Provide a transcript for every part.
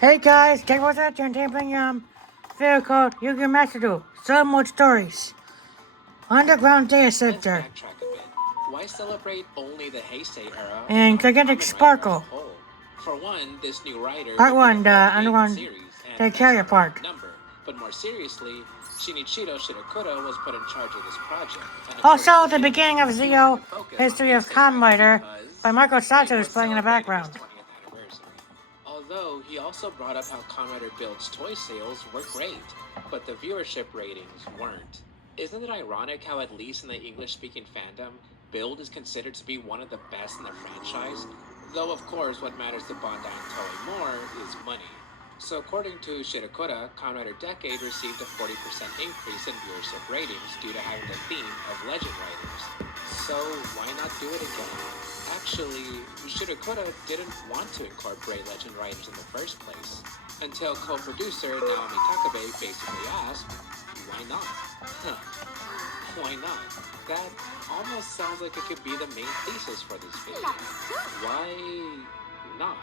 Hey guys, take what's that turntable vehicle Yu-Gi-Oh! Master Duel. So much stories. Underground data Let's center. backtrack a bit. Why celebrate only the Heisei era and And not Gigantic Kamen Rider as a Sparkle. whole? For one, this new rider Part would be 1, the the 38th underground series, the and that's carrier not a round part. number. But more seriously, Shinichiro Shirokura was put in charge of this project, and according Also, to the him, beginning of he wanted Zio to focus on History of Heisei Kamen Rider Rider by because Michael it Sato is was playing in the celebrating its background. 20th anniversary. Although he also brought up how Kamen Rider Build's toy sales were great, but the viewership ratings weren't. Isn't it ironic how, at least in the English-speaking fandom, Build is considered to be one of the best in the franchise? Though, of course, what matters to Bandai and Toei more is money. So according to Shirokura, Kamen Rider Decade received a 40% increase in viewership ratings due to having the theme of Legend Riders. So why not do it again? Actually, Shirokura didn't want to incorporate Legend Riders in the first place, until co-producer Naomi Takabe basically asked, why not? Why not? That almost sounds like it could be the main thesis for this video. Why not?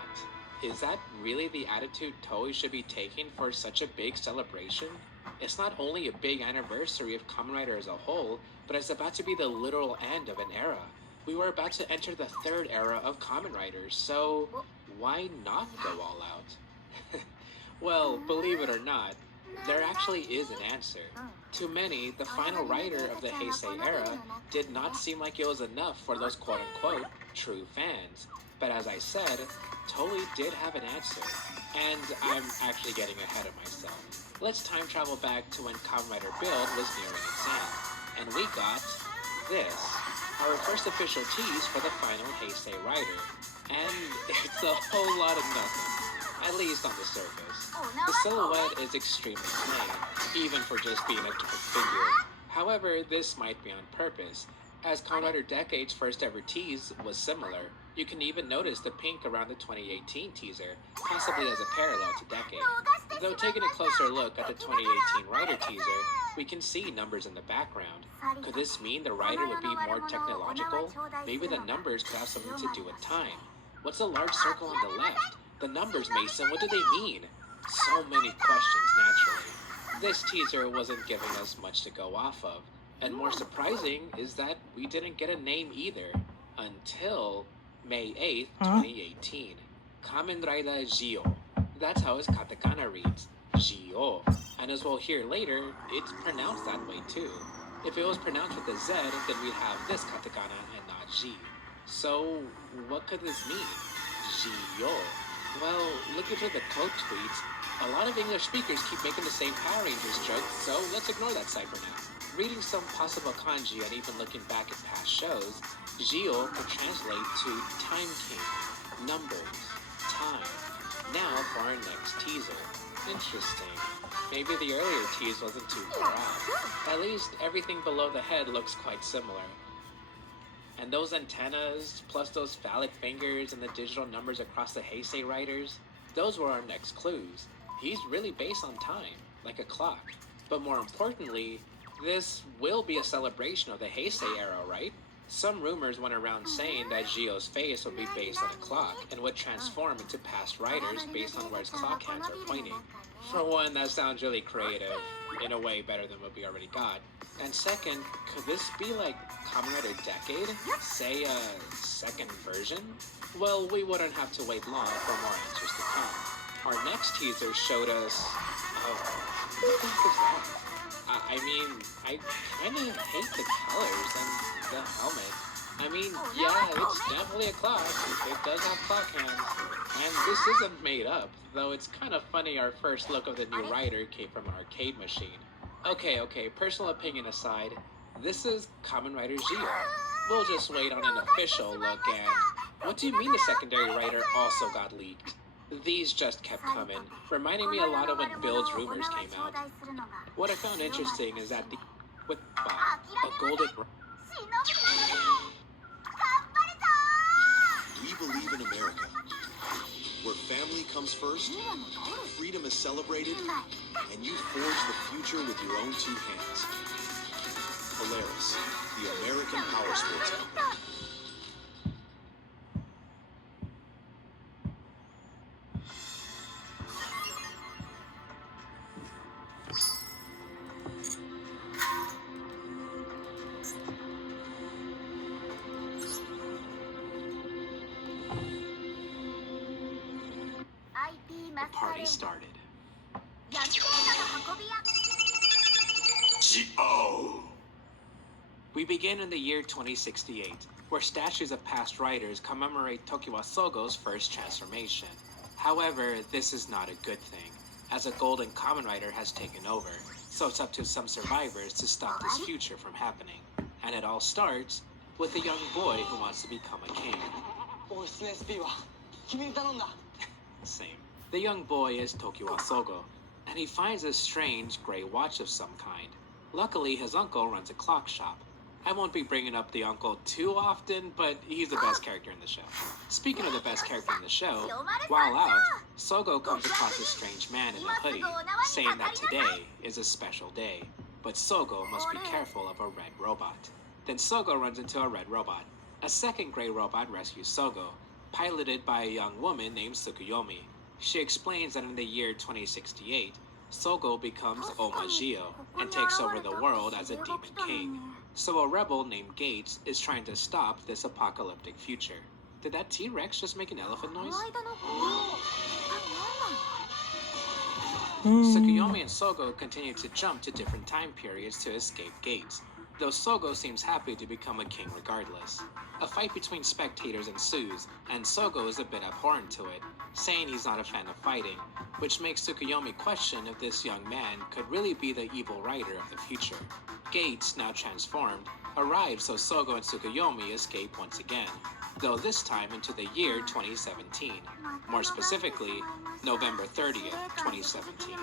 Is that really the attitude Toei should be taking for such a big celebration? It's not only a big anniversary of Kamen Rider as a whole, but it's about to be the literal end of an era. We were about to enter the third era of Kamen Riders, so why not go all out? Well, believe it or not, there actually is an answer. To many, the final rider of the Heisei era did not seem like it was enough for those quote-unquote true fans. But as I said, Toei did have an answer, and I'm actually getting ahead of myself. Let's time travel back to when Kamen Rider Build was nearing its end, and we got this, our first official tease for the final Heisei rider. And it's a whole lot of nothing, at least on the surface. The silhouette is extremely plain, even for just being a dark figure. However, this might be on purpose, as Kamen Rider Decade's first ever tease was similar. You can even notice the pink around the 2018 teaser, possibly as a parallel to Decade. Though taking a closer look at the 2018 rider teaser, we can see numbers in the background. Could this mean the rider would be more technological? Maybe the numbers could have something to do with time. What's the large circle on the left? The numbers, Mason, what do they mean? So many questions, naturally. This teaser wasn't giving us much to go off of, and more surprising is that we didn't get a name either, until May 8th, 2018. Kamen Rider Gio. That's how his katakana reads, Gio. And as we'll hear later, it's pronounced that way too. If it was pronounced with a Z, then we'd have this katakana and not G. So, what could this mean? Gio. Well, looking through the quote tweets, a lot of English speakers keep making the same Power Rangers joke, so let's ignore that cipher now. Reading some possible kanji and even looking back at past shows, Gio could translate to Time King, numbers, time. Now for our next teaser. Interesting. Maybe the earlier tease wasn't too far off. At least everything below the head looks quite similar. And those antennas, plus those phallic fingers and the digital numbers across the Heisei riders, those were our next clues. He's really based on time, like a clock. But more importantly, this will be a celebration of the Heisei era, right? Some rumors went around saying that Gio's face would be based on a clock and would transform into past riders based on where his clock hands are pointing. For one, that sounds really creative, in a way better than what we already got. And second, could this be like Kamen Rider Decade? Say a second version? Well, we wouldn't have to wait long for more answers to come. Our next teaser showed us... Oh, what the heck is that? I mean, I kinda hate the colors and the helmet. I mean, yeah, it's definitely a clock. It does have clock hands. And this isn't made up, though it's kind of funny our first look of the new rider came from an arcade machine. Okay, personal opinion aside, this is Kamen Rider Gio. We'll just wait on an official look and... What do you mean the secondary rider also got leaked? These just kept coming, reminding me a lot of when Build's rumors came out. What I found interesting is that with a golden... We believe in America, where family comes first, freedom is celebrated, and you forge the future with your own two hands. Polaris, the American power sports company. the party started. We begin in the year 2068, where statues of past riders commemorate Tokiwa Sogo's first transformation. However, this is not a good thing, as a golden Kamen Rider has taken over, so it's up to some survivors to stop this future from happening. And it all starts with a young boy who wants to become a king. Same. The young boy is Tokiwa Sogo, and he finds a strange gray watch of some kind. Luckily, his uncle runs a clock shop. I won't be bringing up the uncle too often, but he's the best character in the show. Speaking of the best character in the show, while out, Sogo comes across a strange man in a hoodie, saying that today is a special day, but Sogo must be careful of a red robot. Then Sogo runs into a red robot. A second gray robot rescues Sogo, piloted by a young woman named Tsukuyomi. She explains that in the year 2068, Sogo becomes Omagio and takes over the world as a demon king. So a rebel named Gates is trying to stop this apocalyptic future. Did that T-Rex just make an elephant noise? Tsukuyomi and Sogo continue to jump to different time periods to escape Gates, though Sogo seems happy to become a king regardless. A fight between spectators ensues, and Sogo is a bit abhorrent to it, saying he's not a fan of fighting, which makes Tsukuyomi question if this young man could really be the evil rider of the future. Gates, now transformed, arrives so Sogo and Tsukuyomi escape once again, though this time into the year 2017. More specifically, November 30th, 2017.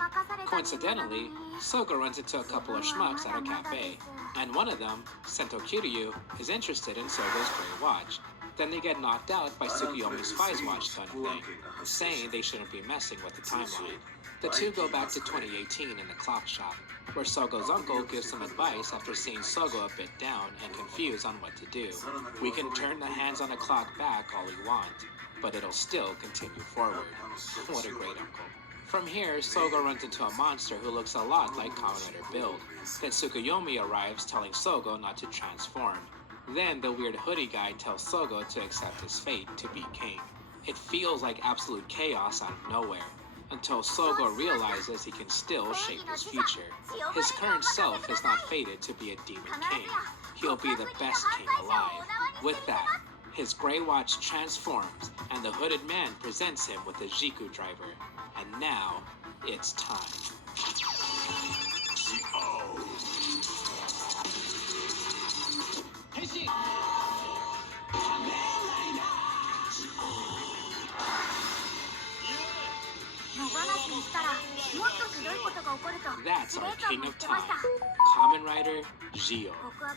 Coincidentally, Sogo runs into a couple of schmucks at a cafe, and one of them, Sento Kiryu, is interested in Sogo's gray watch. Then they get knocked out by Tsukuyomi's Spies Watch gun thing, saying they shouldn't be messing with the timeline. The two go back to 2018 in the clock shop, where Sogo's uncle gives some advice after seeing Sogo a bit down and confused on what to do. We can turn the hands on the clock back all we want, but it'll still continue forward. What a great uncle. From here, Sogo runs into a monster who looks a lot like Kamen Rider Build. Then Tsukuyomi arrives telling Sogo not to transform. Then the weird hoodie guy tells Sogo to accept his fate to be king. It feels like absolute chaos out of nowhere, until Sogo realizes he can still shape his future. His current self is not fated to be a demon king. He'll be the best king alive. With that, his gray watch transforms, and the hooded man presents him with a Jiku driver. And now, it's time. That's our King of Time, Kamen Rider Gio.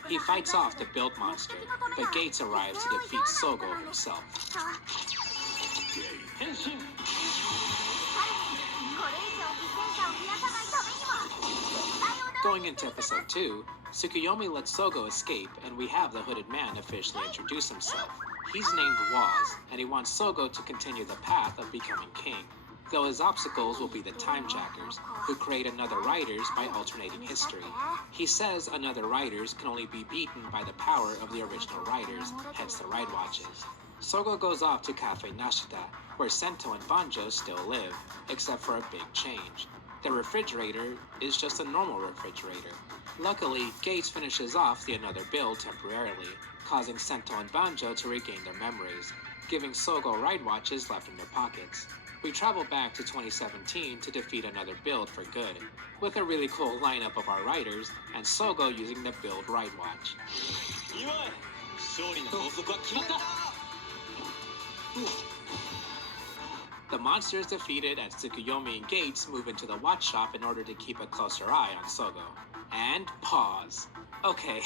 He fights off the Build monster, but Gates arrives to defeat Sogo himself. Going into episode 2, Tsukuyomi lets Sogo escape, and we have the hooded man officially introduce himself. He's named Waz, and he wants Sogo to continue the path of becoming king, though his obstacles will be the Time Jackers, who create another riders by alternating history. He says another riders can only be beaten by the power of the original riders, hence the ride watches. Sogo goes off to Cafe Nashita, where Sento and Banjo still live, except for a big change. The refrigerator is just a normal refrigerator. Luckily, Gates finishes off the Another Build temporarily, causing Sento and Banjo to regain their memories, giving Sogo ride watches left in their pockets. We travel back to 2017 to defeat Another Build for good, with a really cool lineup of our riders, and Sogo using the Build ride watch. The monster is defeated, and Tsukuyomi and Gates move into the watch shop in order to keep a closer eye on Sogo. And pause. Okay,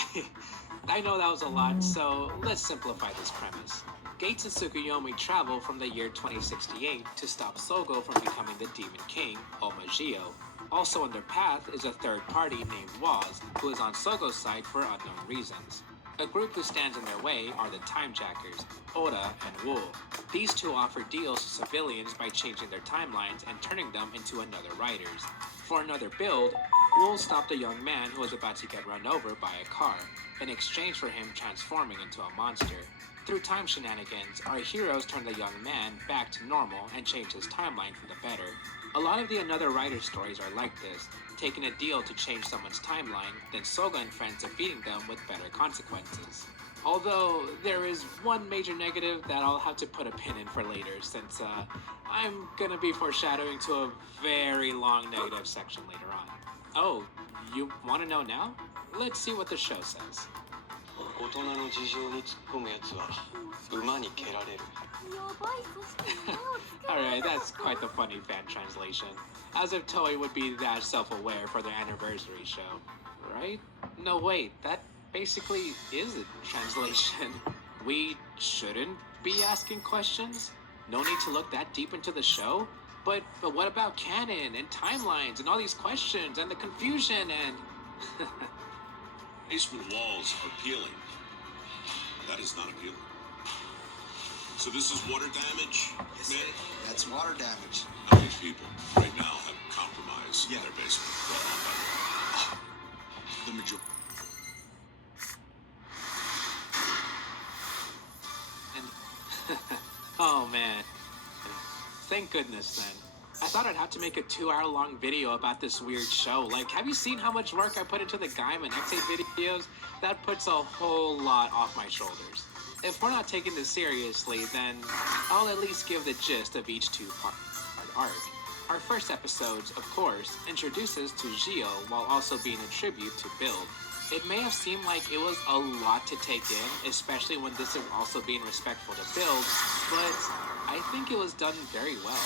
I know that was a lot, so let's simplify this premise. Gates and Tsukuyomi travel from the year 2068 to stop Sogo from becoming the Demon King, Omagio. Also on their path is a third party named Waz, who is on Sogo's side for unknown reasons. A group who stands in their way are the Time Jackers, Oda and Wool. These two offer deals to civilians by changing their timelines and turning them into Another Riders. For Another Build, Wool stopped a young man who was about to get run over by a car, in exchange for him transforming into a monster. Through time shenanigans, our heroes turn the young man back to normal and change his timeline for the better. A lot of the Another Writer stories are like this, taking a deal to change someone's timeline, then Soga and friends defeating them with better consequences. Although, there is one major negative that I'll have to put a pin in for later, since I'm gonna be foreshadowing to a very long negative section later on. Oh, you wanna know now? Let's see what the show says. 大人の事情に突っ込むやつは馬に蹴られる。Alright, that's quite the funny fan translation. As if Toei would be that self-aware for their anniversary show. Right? No, wait, that basically is a translation. We shouldn't be asking questions? No need to look that deep into the show? But what about canon and timelines and all these questions and the confusion and... Basement walls are peeling. That is not appealing. So this is water damage? Yes, that's water damage. How many people right now have compromised Yeah. their basement? The majority. And... oh man. Thank goodness then. I thought I'd have to make a 2-hour-long video about this weird show. Like, have you seen how much work I put into the Gaim and X8 videos? That puts a whole lot off my shoulders. If we're not taking this seriously, then I'll at least give the gist of each two-part arc. Our first episode, of course, introduces to Gio while also being a tribute to Build. It may have seemed like it was a lot to take in, especially when this is also being respectful to Build, but I think it was done very well.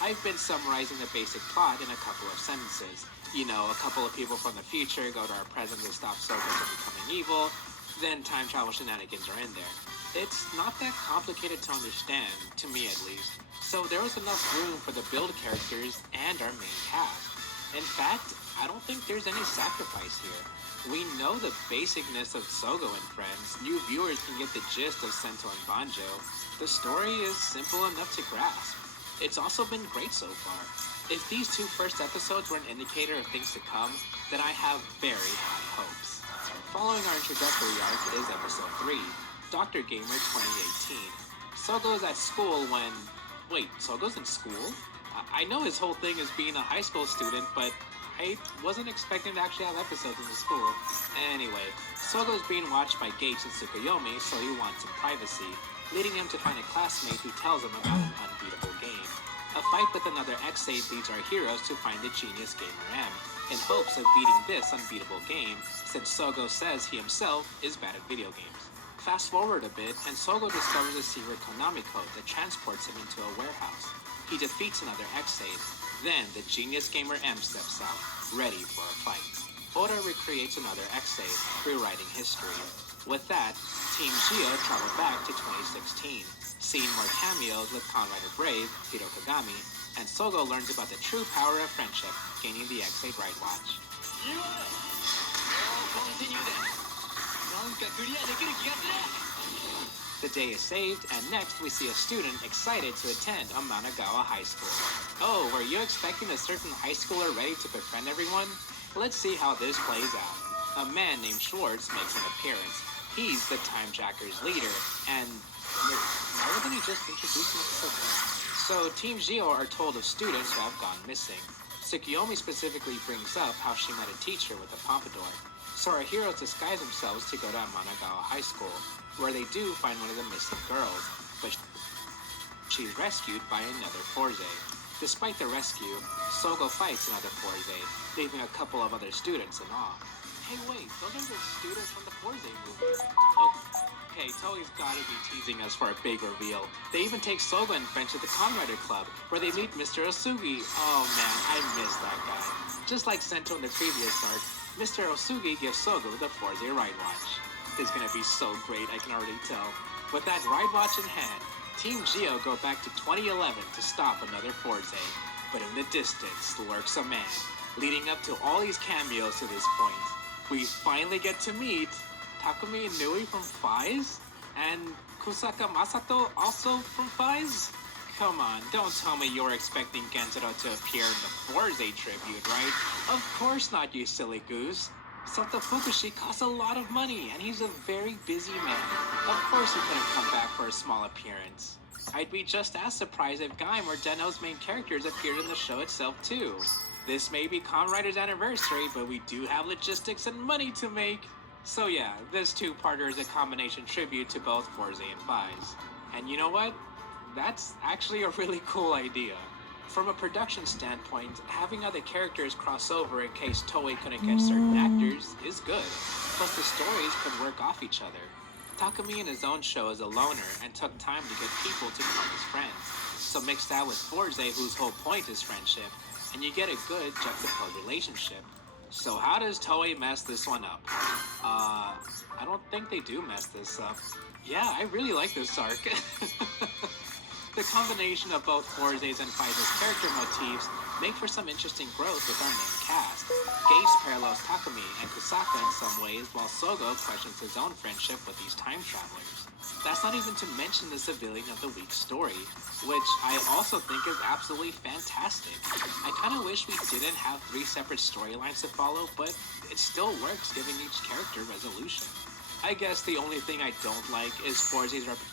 I've been summarizing the basic plot in a couple of sentences. You know, a couple of people from the future go to our present to stop Soga from becoming evil, then time travel shenanigans are in there. It's not that complicated to understand, to me at least, so there was enough room for the Build characters and our main cast. In fact, I don't think there's any sacrifice here. We know the basicness of Sogo and friends. New viewers can get the gist of Sento and Banjo. The story is simple enough to grasp. It's also been great so far. If these two first episodes were an indicator of things to come, then I have very high hopes. Following our introductory arc is episode 3, Dr. Gamer 2018. Sogo's at school when... Wait, Sogo's in school? I know his whole thing is being a high school student, but I wasn't expecting to actually have episodes in the school. Anyway, Sogo's being watched by Gates and Tsukuyomi, so he wants some privacy, leading him to find a classmate who tells him about an unbeatable game. A fight with another X8 leads our heroes to find the genius Gamer M, in hopes of beating this unbeatable game, since Sogo says he himself is bad at video games. Fast forward a bit, and Sogo discovers a secret Konami code that transports him into a warehouse. He defeats another X8, then the genius Gamer M steps out, ready for a fight. Oda recreates another X8, rewriting history. With that, Team Gio travel back to 2016, seeing more cameos with Conrider Brave, Hiro Kagami, and Sogo learns about the true power of friendship, gaining the X8 Right Watch. The day is saved, and next we see a student excited to attend Amanagawa High School. Oh, were you expecting a certain high schooler ready to befriend everyone? Let's see how this plays out. A man named Schwartz makes an appearance. He's the Time Jackers leader, and why wasn't he just introduced himself? So Team Gio are told of students who have gone missing. Tsukuyomi specifically brings up how she met a teacher with a pompadour. So our heroes disguise themselves to go to Amanagawa High School, where they do find one of the missing girls, but she's rescued by another Forze. Despite the rescue, Sogo fights another Forze, leaving a couple of other students in awe. Hey wait, those are the students from the Forze movie. Okay, Toei's gotta be teasing us for a big reveal. They even take Sogo and friends to the Conrider Club, where they meet Mr. Osugi. Oh man, I miss that guy. Just like Sento in the previous arc, Mr. Osugi gives Sogo the Forze Ride Watch. It's gonna be so great, I can already tell. With that Ride Watch in hand, Team Gio go back to 2011 to stop another Forze. But in the distance lurks a man, leading up to all these cameos to this point. We finally get to meet Takumi Inui from FIZE, and Kusaka Masato also from FIZE? Come on, don't tell me you're expecting Genzero to appear in the Forze tribute, right? Of course not, you silly goose. Sota Fukushi costs a lot of money, and he's a very busy man. Of course he couldn't come back for a small appearance. I'd be just as surprised if Gaim or Deno's main characters appeared in the show itself too. This may be Kamen Rider's anniversary, but we do have logistics and money to make. So yeah, this two-parter is a combination tribute to both Forze and Fies. And you know what? That's actually a really cool idea. From a production standpoint, having other characters cross over in case Toei couldn't get certain actors is good. Plus the stories could work off each other. Takumi in his own show is a loner and took time to get people to become his friends. So mix that with Forze, whose whole point is friendship, and you get a good juxtaposed relationship. So how does Toei mess this one up? I don't think they do mess this up. Yeah, I really like this arc. The combination of both Forze's and Faiza's character motifs make for some interesting growth with our main cast. Gase parallels Takumi and Kusaka in some ways, while Sogo questions his own friendship with these time travelers. That's not even to mention the civilian of the week story, which I also think is absolutely fantastic. I kind of wish we didn't have 3 separate storylines to follow, but it still works giving each character resolution. I guess the only thing I don't like is Forze's representation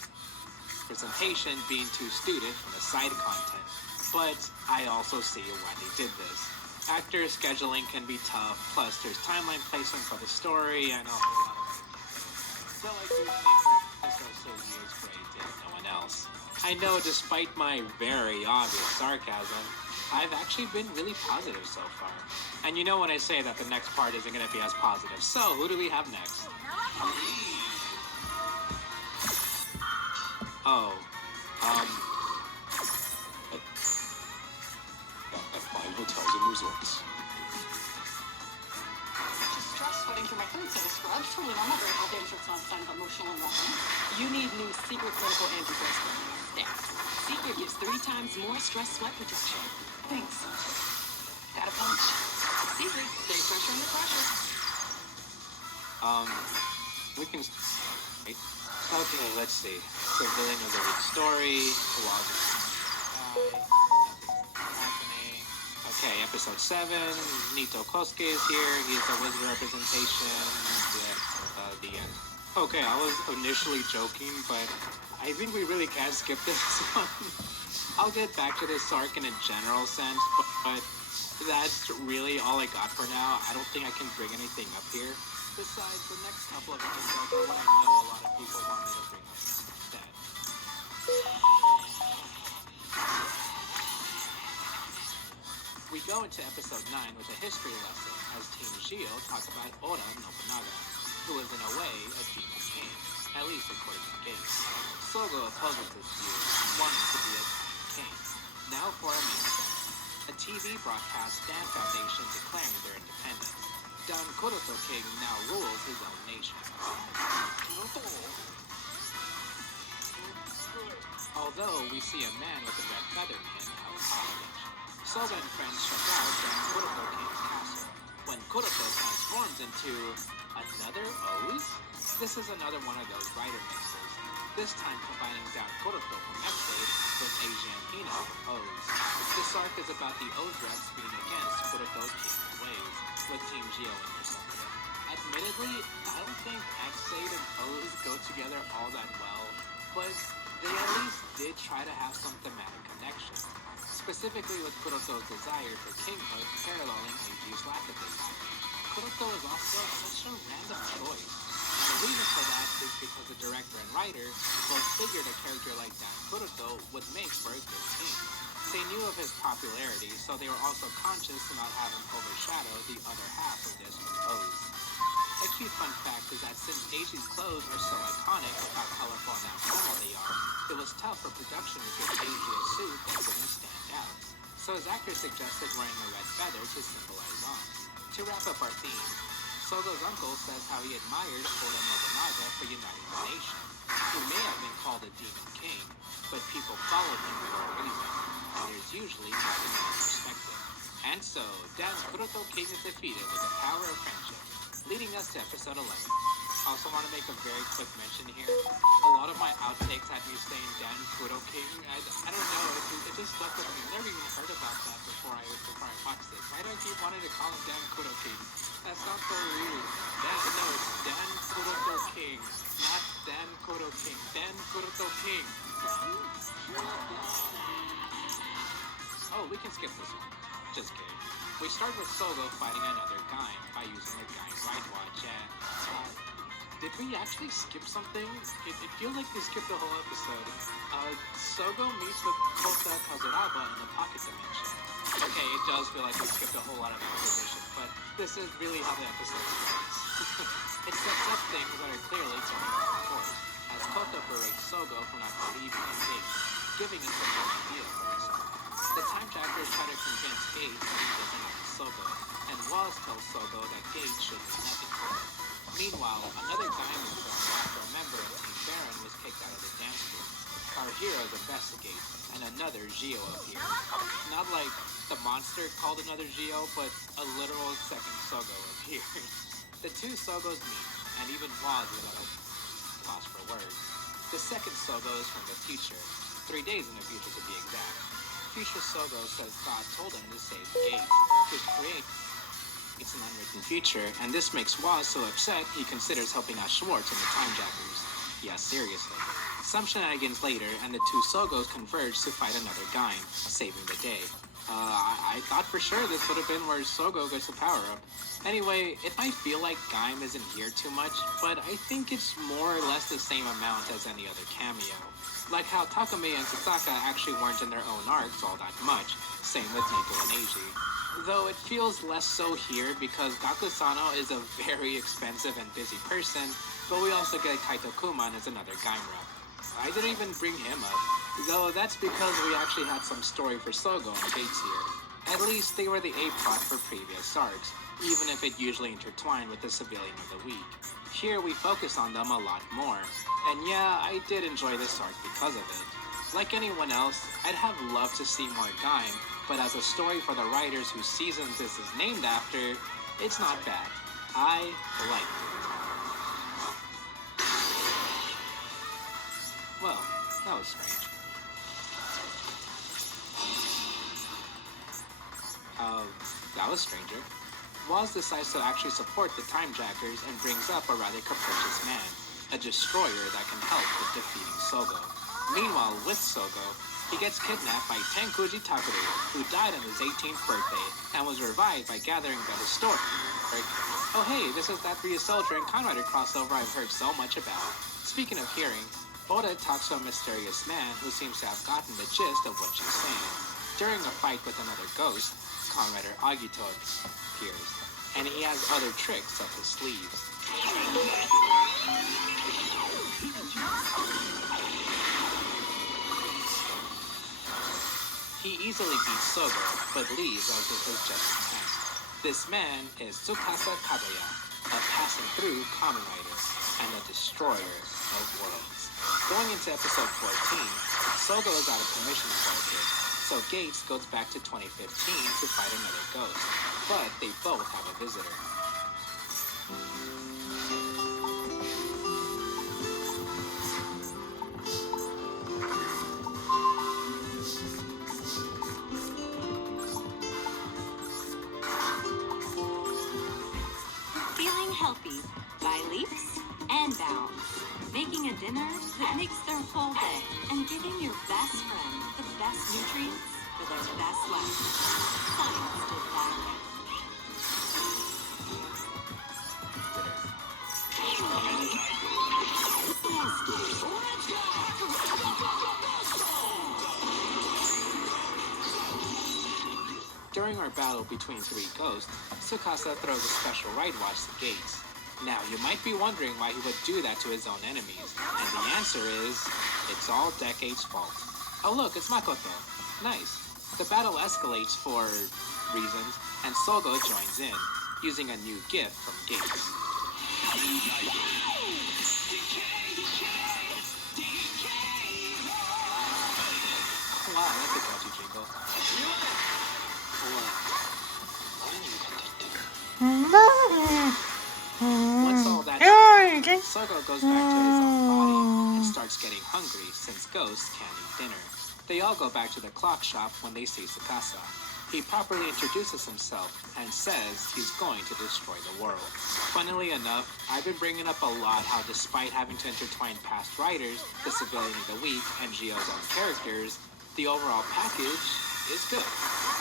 being too student from the side content, but I also see why they did this. Actor scheduling can be tough, plus there's timeline placement for the story and a whole lot of so I do think SRC is great if no one else. I know despite my very obvious sarcasm, I've actually been really positive so far. And you know when I say that the next part isn't going to be as positive. So, who do we have next? At fine hotels and resorts. Just stress sweating through my food so scrub. Truly normal during all day trips on sign of emotional involvement. You need new Secret Clinical Anti-Stress Cream. There. Secret gives 3 times more stress sweat protection. Thanks. Got a punch. Secret, stay fresher in the pressure. We can... Okay, let's see. Civilian of the week story. Nothing's happening. Okay, episode 7. Nito Kosuke is here. He's a wizard representation. The end. Okay, I was initially joking, but I think we really can skip this one. I'll get back to this arc in a general sense, but that's really all I got for now. I don't think I can bring anything up here. Besides, the next couple of episodes are what I know a lot of people want me to bring up instead. We go into episode 9 with a history lesson as Team Gio talk about Oda Nobunaga, who is in a way a demon king, at least according to Gase. Sogo opposes this view, wanting to be a king. Now for a minute. A TV broadcast Dan Foundation declaring their independence. Dan Kuroto King now rules his own nation. Although we see a man with a red feather pin held hostage. Soga and friends check out Dan Kuroto King's castle when Kuroto transforms into another O's? This is another one of those writer mixes. This time combining Dan Kuroto from X-Aid with Asian Hina O's. This arc is about the O's reps being against Kuroto's king's ways, with Team Gio in their support. Admittedly, I don't think X-Aid and O's go together all that well, but they at least did try to have some thematic connection, specifically with Kuroto's desire for kinghood paralleling Eiji's lack of desire. Kuroto is also such a random choice, and the reason for that is because the director and writer both figured a character like Dan Kuroto would make for a good team. They knew of his popularity, so they were also conscious to not have him overshadow the other half of this with O's. A cute fun fact is that since Eiji's clothes are so iconic with how colorful and abnormal they are, it was tough for production to give Eiji a suit that wouldn't stand out. So his actor suggested wearing a red feather to symbolize on. To wrap up our theme, Sogo's uncle says how he admired Oda Nobunaga for uniting the nation. He may have been called a demon king, but people followed him for a reason, and there's usually more than one perspective. And so, Dan Kuroto King is defeated with the power of friendship, leading us to episode 11. I also want to make a very quick mention here. A lot of my outtakes had me saying Dan Kuroto King. I don't know, it just stuck with me. I've never even heard about that before I watched this. Why do I keep wanted to call him Dan Kudo King. That sounds so rude. No, it's Dan Kudo King, not Dan Kudo King. Dan Kudo King. Oh, we can skip this one. Just kidding. We start with Sogo fighting another Gaim by using the Gaim Ride Watch and... did we actually skip something? It feels like we skipped the whole episode. Sogo meets with Kota Kazuraba in the pocket dimension. Okay, it does feel like we skipped a whole lot of exposition, but this is really how the episode starts. It sets up things that are clearly turning out course, as Kota berates Sogo for not believing in Gate, giving us a good idea for himself. The time trackers try to convince Gate that he doesn't like Sogo, and Waz tells Sogo that Gate should do nothing for him. Meanwhile, another diamond thrown after a member of Team Baron was kicked out of the dance group. Our heroes investigate, and another Gio appears. Not like the monster called another Gio, but a literal second Sogo appears. The two Sogos meet, and even Waz is at a loss for words. The second Sogo is from the future, 3 days in the future to be exact. Future Sogo says God told him to save the gates, to create it's an unwritten future, and this makes Waz so upset he considers helping out Schwartz and the Timejackers. Yeah, seriously. Some shenanigans later, and the two Sogos converge to fight another Gaim, saving the day. I thought for sure this would have been where Sogo gets the power-up. Anyway, it might feel like Gaim isn't here too much, but I think it's more or less the same amount as any other cameo. Like how Takumi and Tsusaka actually weren't in their own arcs all that much, same with Nico and Eiji. Though it feels less so here because Gakusano is a very expensive and busy person, but we also get Kaito Kuman as another Gaim rep. I didn't even bring him up, though that's because we actually had some story for Sogo and Gates here. At least they were the A-plot for previous arcs, even if it usually intertwined with the civilian of the week. Here we focus on them a lot more, and yeah, I did enjoy this arc because of it. Like anyone else, I'd have loved to see more Gaim, but as a story for the writers whose season this is named after, it's not bad. I like it. Well, that was strange. That was stranger. Waz decides to actually support the Timejackers and brings up a rather capricious man, a destroyer that can help with defeating Sogo. Meanwhile, with Sogo, he gets kidnapped by Tenkuji Takuru, who died on his 18th birthday and was revived by gathering the historic. Oh hey, this is that Ryu Soldier and Kamen Rider crossover I've heard so much about. Speaking of hearing, Audette talks to a mysterious man who seems to have gotten the gist of what she's saying. During a fight with another ghost, Kamen Rider Agito appears, and he has other tricks up his sleeves. He easily beats Sogo, but leaves as this was just a test. This man is Tsukasa Kaguya, a passing through Kamen Rider, and a destroyer of worlds. Going into episode 14, Sogo is out of commission for a bit, so Gates goes back to 2015 to fight another ghost, but they both have a visitor. Feeling healthy by leaps and bounds. Making a dinner that makes their whole day. And giving your best friend the best nutrients for their best life. Science did that. During our battle between three ghosts, Tsukasa throws a special ride watch to Gates. Now, you might be wondering why he would do that to his own enemies, and the answer is, it's all Decade's fault. Oh look, it's Makoto. Nice. The battle escalates for reasons, and Sogo joins in, using a new gift from Gates. Wow, that's a catchy jingle. Once all that's done, Sogo goes back to his own body and starts getting hungry since ghosts can't eat dinner. They all go back to the clock shop when they see Tsukasa. he properly introduces himself and says he's going to destroy the world. Funnily enough, I've been bringing up a lot how despite having to intertwine past writers, the civilian of the week, and Gio's own characters, the overall package is good.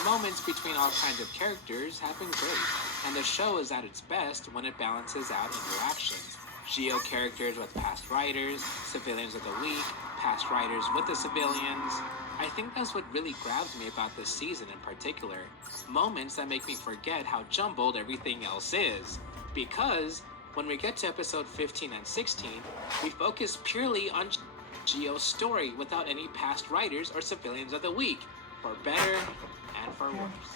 Moments between all kinds of characters have been great, and the show is at its best when it balances out interactions. Gio characters with past writers, civilians of the week, past writers with the civilians. I think that's what really grabs me about this season in particular. Moments that make me forget how jumbled everything else is. Because when we get to episode 15 and 16, we focus purely on Gio's story without any past writers or civilians of the week, for better and for worse.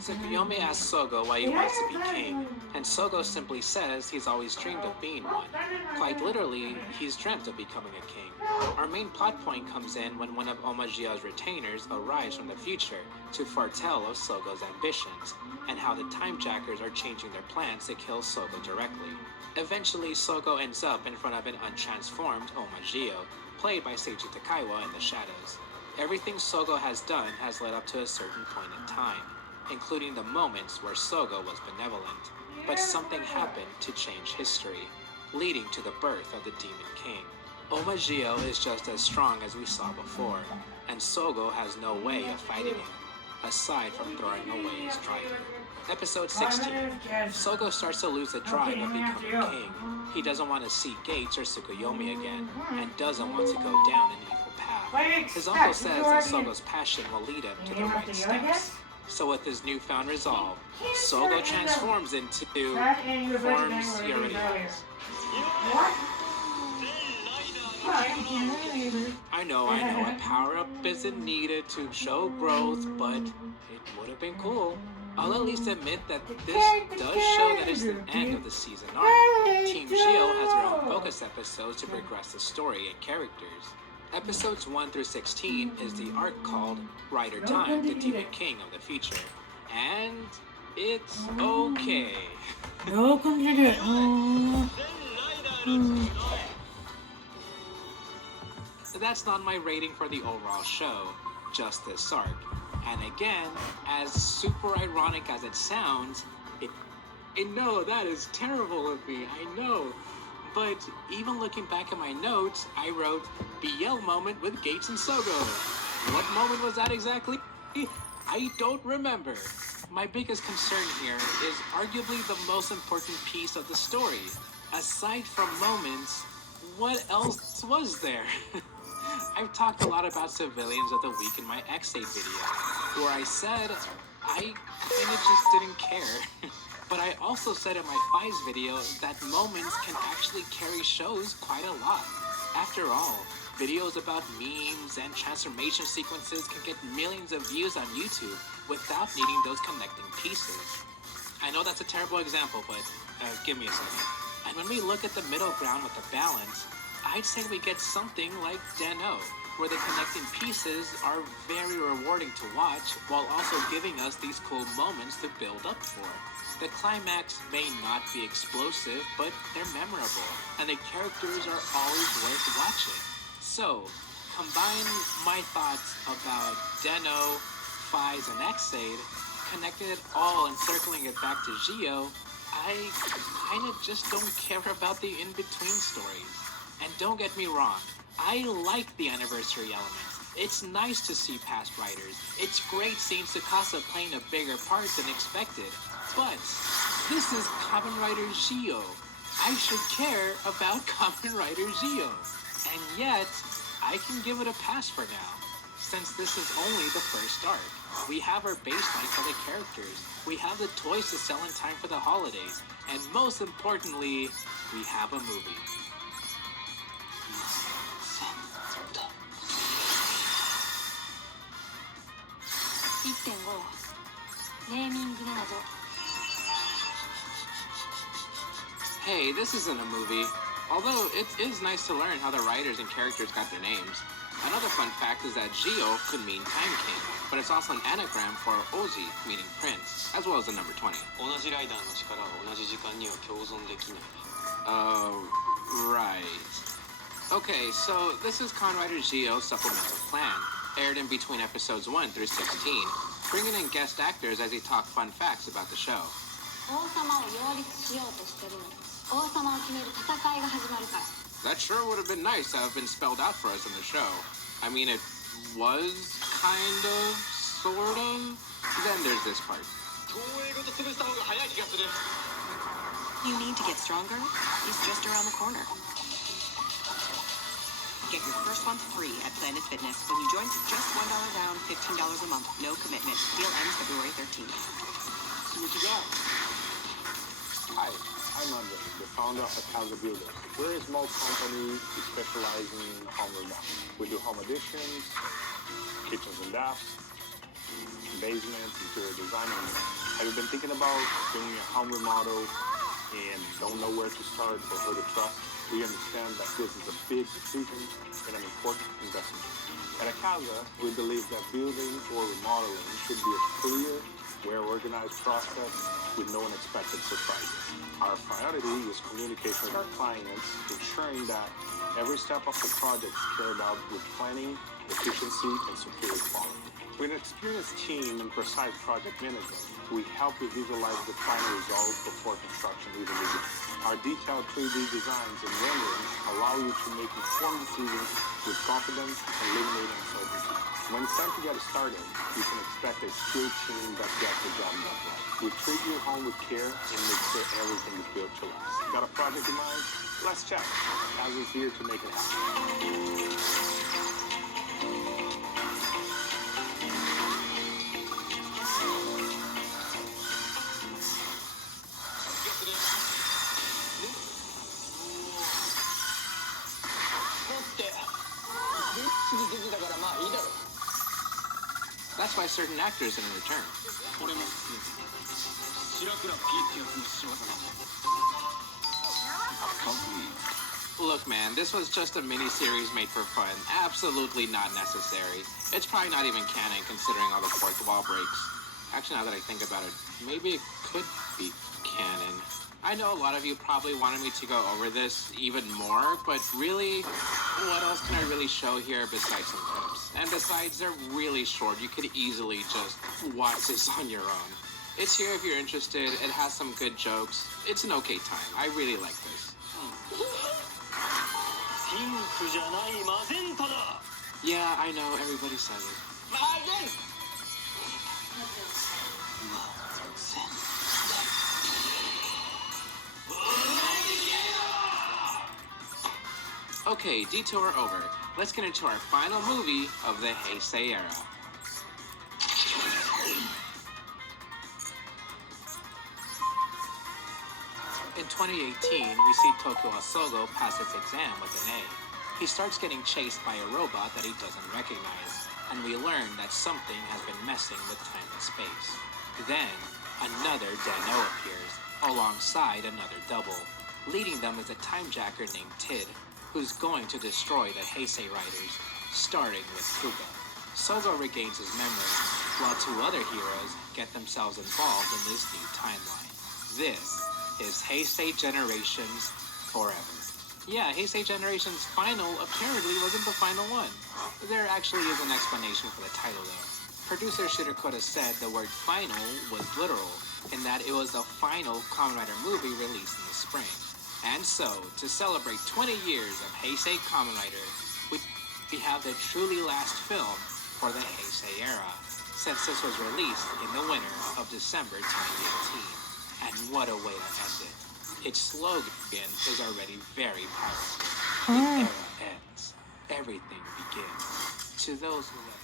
Tsukuyomi asks Sogo why he wants to be king, and Sogo simply says he's always dreamed of being one. Quite literally, he's dreamt of becoming a king. Our main plot point comes in when one of Omagio's retainers arrives from the future to foretell of Sogo's ambitions, and how the Timejackers are changing their plans to kill Sogo directly. Eventually, Sogo ends up in front of an untransformed Omagio, played by Seiji Takaiwa in the shadows. Everything Sogo has done has led up to a certain point in time, including the moments where Sogo was benevolent. But something happened to change history, leading to the birth of the Demon King. Omagio is just as strong as we saw before, and Sogo has no way of fighting him, aside from throwing away his trident. Episode 16. Sogo starts to lose the drive of becoming king. He doesn't want to see Gates or Tsukuyomi again, and doesn't want to go down an evil path. His uncle says that Sogo's passion will lead him to the right steps. So with his newfound resolve, Sogo transforms into forms he already has. I know, a power-up isn't needed to show growth, but it would have been cool. I'll at least admit that this does show that it's the end of the season arc. Team Gio has their own focus episodes to progress the story and characters. Episodes 1 through 16 is the arc called Rider Time, the Demon King of the Future. And it's okay. That's not my rating for the overall show, just this arc. And again, as super ironic as it sounds, I know that is terrible of me, I know. But even looking back at my notes, I wrote BL moment with Gates and Sogo. What moment was that exactly? I don't remember. My biggest concern here is arguably the most important piece of the story. Aside from moments, what else was there? I've talked a lot about Civilians of the Week in my X8 video, where I said I kinda just didn't care. But I also said in my Fives video that moments can actually carry shows quite a lot. After all, videos about memes and transformation sequences can get millions of views on YouTube without needing those connecting pieces. I know that's a terrible example, but give me a second. And when we look at the middle ground with the balance, I'd say we get something like Den-O, where the connecting pieces are very rewarding to watch while also giving us these cool moments to build up for. The climax may not be explosive, but they're memorable, and the characters are always worth watching. So, combine my thoughts about Den-O, Fives, and X8, connecting it all and circling it back to Gio, I kinda just don't care about the in-between stories. And don't get me wrong, I like the anniversary elements. It's nice to see past writers. It's great seeing Tsukasa playing a bigger part than expected. But this is Kamen Rider Gio. I should care about Kamen Rider Gio. And yet, I can give it a pass for now, since this is only the first arc. We have our baseline for the characters. We have the toys to sell in time for the holidays. And most importantly, we have a movie. ネーミングなど Hey, this isn't a movie. Although it is nice to learn how the writers and characters got their names. Another fun fact is that Gio could mean Time King, but it's also an anagram for Ozi, meaning prince, as well as the number 20. 同じライダーの力は同じ時間には共存できない。 Right. Okay, so this is Kamen Rider Gio's supplemental plan. aired in between episodes 1 through 16, bringing in guest actors as he talked fun facts about the show. 王様を擁立しようとしてるのに王様を決める戦いが始まるから That sure would have been nice to have been spelled out for us in the show. I mean, it was kind of, sort of. Then there's this part. You need to get stronger? He's just around the corner. Get your first month free at Planet Fitness when you join for just $1 down, $15 a month, no commitment. Deal ends February 13th. See what you got. Hi, I'm Andre, the founder of Casa Builders. We're a small company specializing in home remodeling. We do home additions, kitchens and baths, basements, interior design, and more. Have you been thinking about doing a home remodel and don't know where to start or who to trust? We understand that this is a big decision and an important investment. At Casa, we believe that building or remodeling should be a clear, well-organized process with no unexpected surprises. Our priority is communication with our clients, ensuring that every step of the project is carried out with planning, efficiency, and superior quality. With an experienced team and precise project management, we help you visualize the final result before construction even begins. Our detailed 3D designs and renderings allow you to make informed decisions with confidence, eliminating uncertainty. When it's time to get started, you can expect a skilled team that gets the job done right. We treat your home with care and make sure everything is built to last. Got a project in mind? Let's chat. Casa's here to make it happen. That's why certain actors didn't return. Look, man, this was just a mini-series made for fun. Absolutely not necessary. It's probably not even canon considering all the fourth wall breaks. Actually, now that I think about it, maybe it could be canon. I know a lot of you probably wanted me to go over this even more, but really, what else can I really show here besides some clips? And besides, they're really short. You could easily just watch this on your own. It's here if you're interested. It has some good jokes. It's an okay time. I really like this. Yeah, I know. Everybody says it. Okay, detour over. Let's get into our final movie of the Heisei era. In 2018, we see Tokyo Asogo pass its exam with an A. He starts getting chased by a robot that he doesn't recognize, and we learn that something has been messing with time and space. Then, another Den-O appears, alongside another double. Leading them is a timejacker named Tid, who's going to destroy the Heisei Riders, starting with Kuga. Sogo regains his memory, while two other heroes get themselves involved in this new timeline. This is Heisei Generations Forever. Yeah, Heisei Generations Final apparently wasn't the final one. There actually is an explanation for the title though. Producer Shirakuda said the word final was literal, in that it was the final Kamen Rider movie released in the spring. And so, to celebrate 20 years of Heisei Kamen Rider, we have the truly last film for the Heisei era, since this was released in the winter of December 2018. And what a way to end it. Its slogan is already very powerful. The era ends. Everything begins. To those who love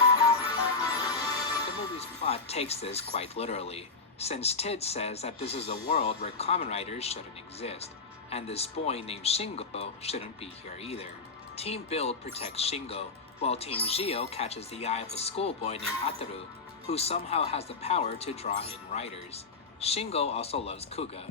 Kamen Rider, the movie's plot takes this quite literally, since Tid says that this is a world where Kamen Riders shouldn't exist, and this boy named Shingo shouldn't be here either. Team Build protects Shingo, while Team Gio catches the eye of a schoolboy named Ataru, who somehow has the power to draw in riders. Shingo also loves Kuga.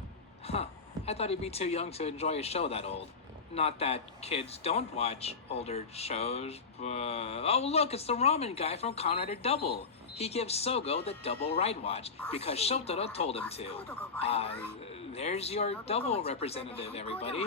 Huh, I thought he'd be too young to enjoy a show that old. Not that kids don't watch older shows, but... Oh look, it's the ramen guy from Kamen Rider Double! He gives Sogo the double ride watch because Shotaro told him to. There's your double representative, everybody.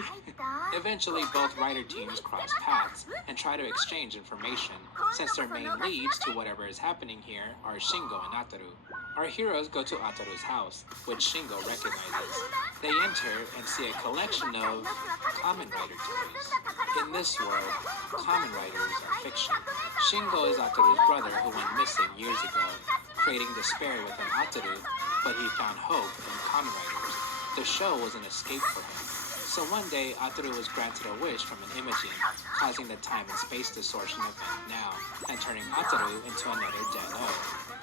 Eventually, both writer teams cross paths and try to exchange information, since their main leads to whatever is happening here are Shingo and Ataru. Our heroes go to Ataru's house, which Shingo recognizes. They enter and see a collection of Kamen Rider toys. In this world, Kamen Riders are fiction. Shingo is Ataru's brother who went missing years ago, creating despair within Ataru, but he found hope in Kamen Riders. The show was an escape for him. So one day, Ataru was granted a wish from an Imogene, causing the time and space distortion event now, and turning Ataru into another Den-O.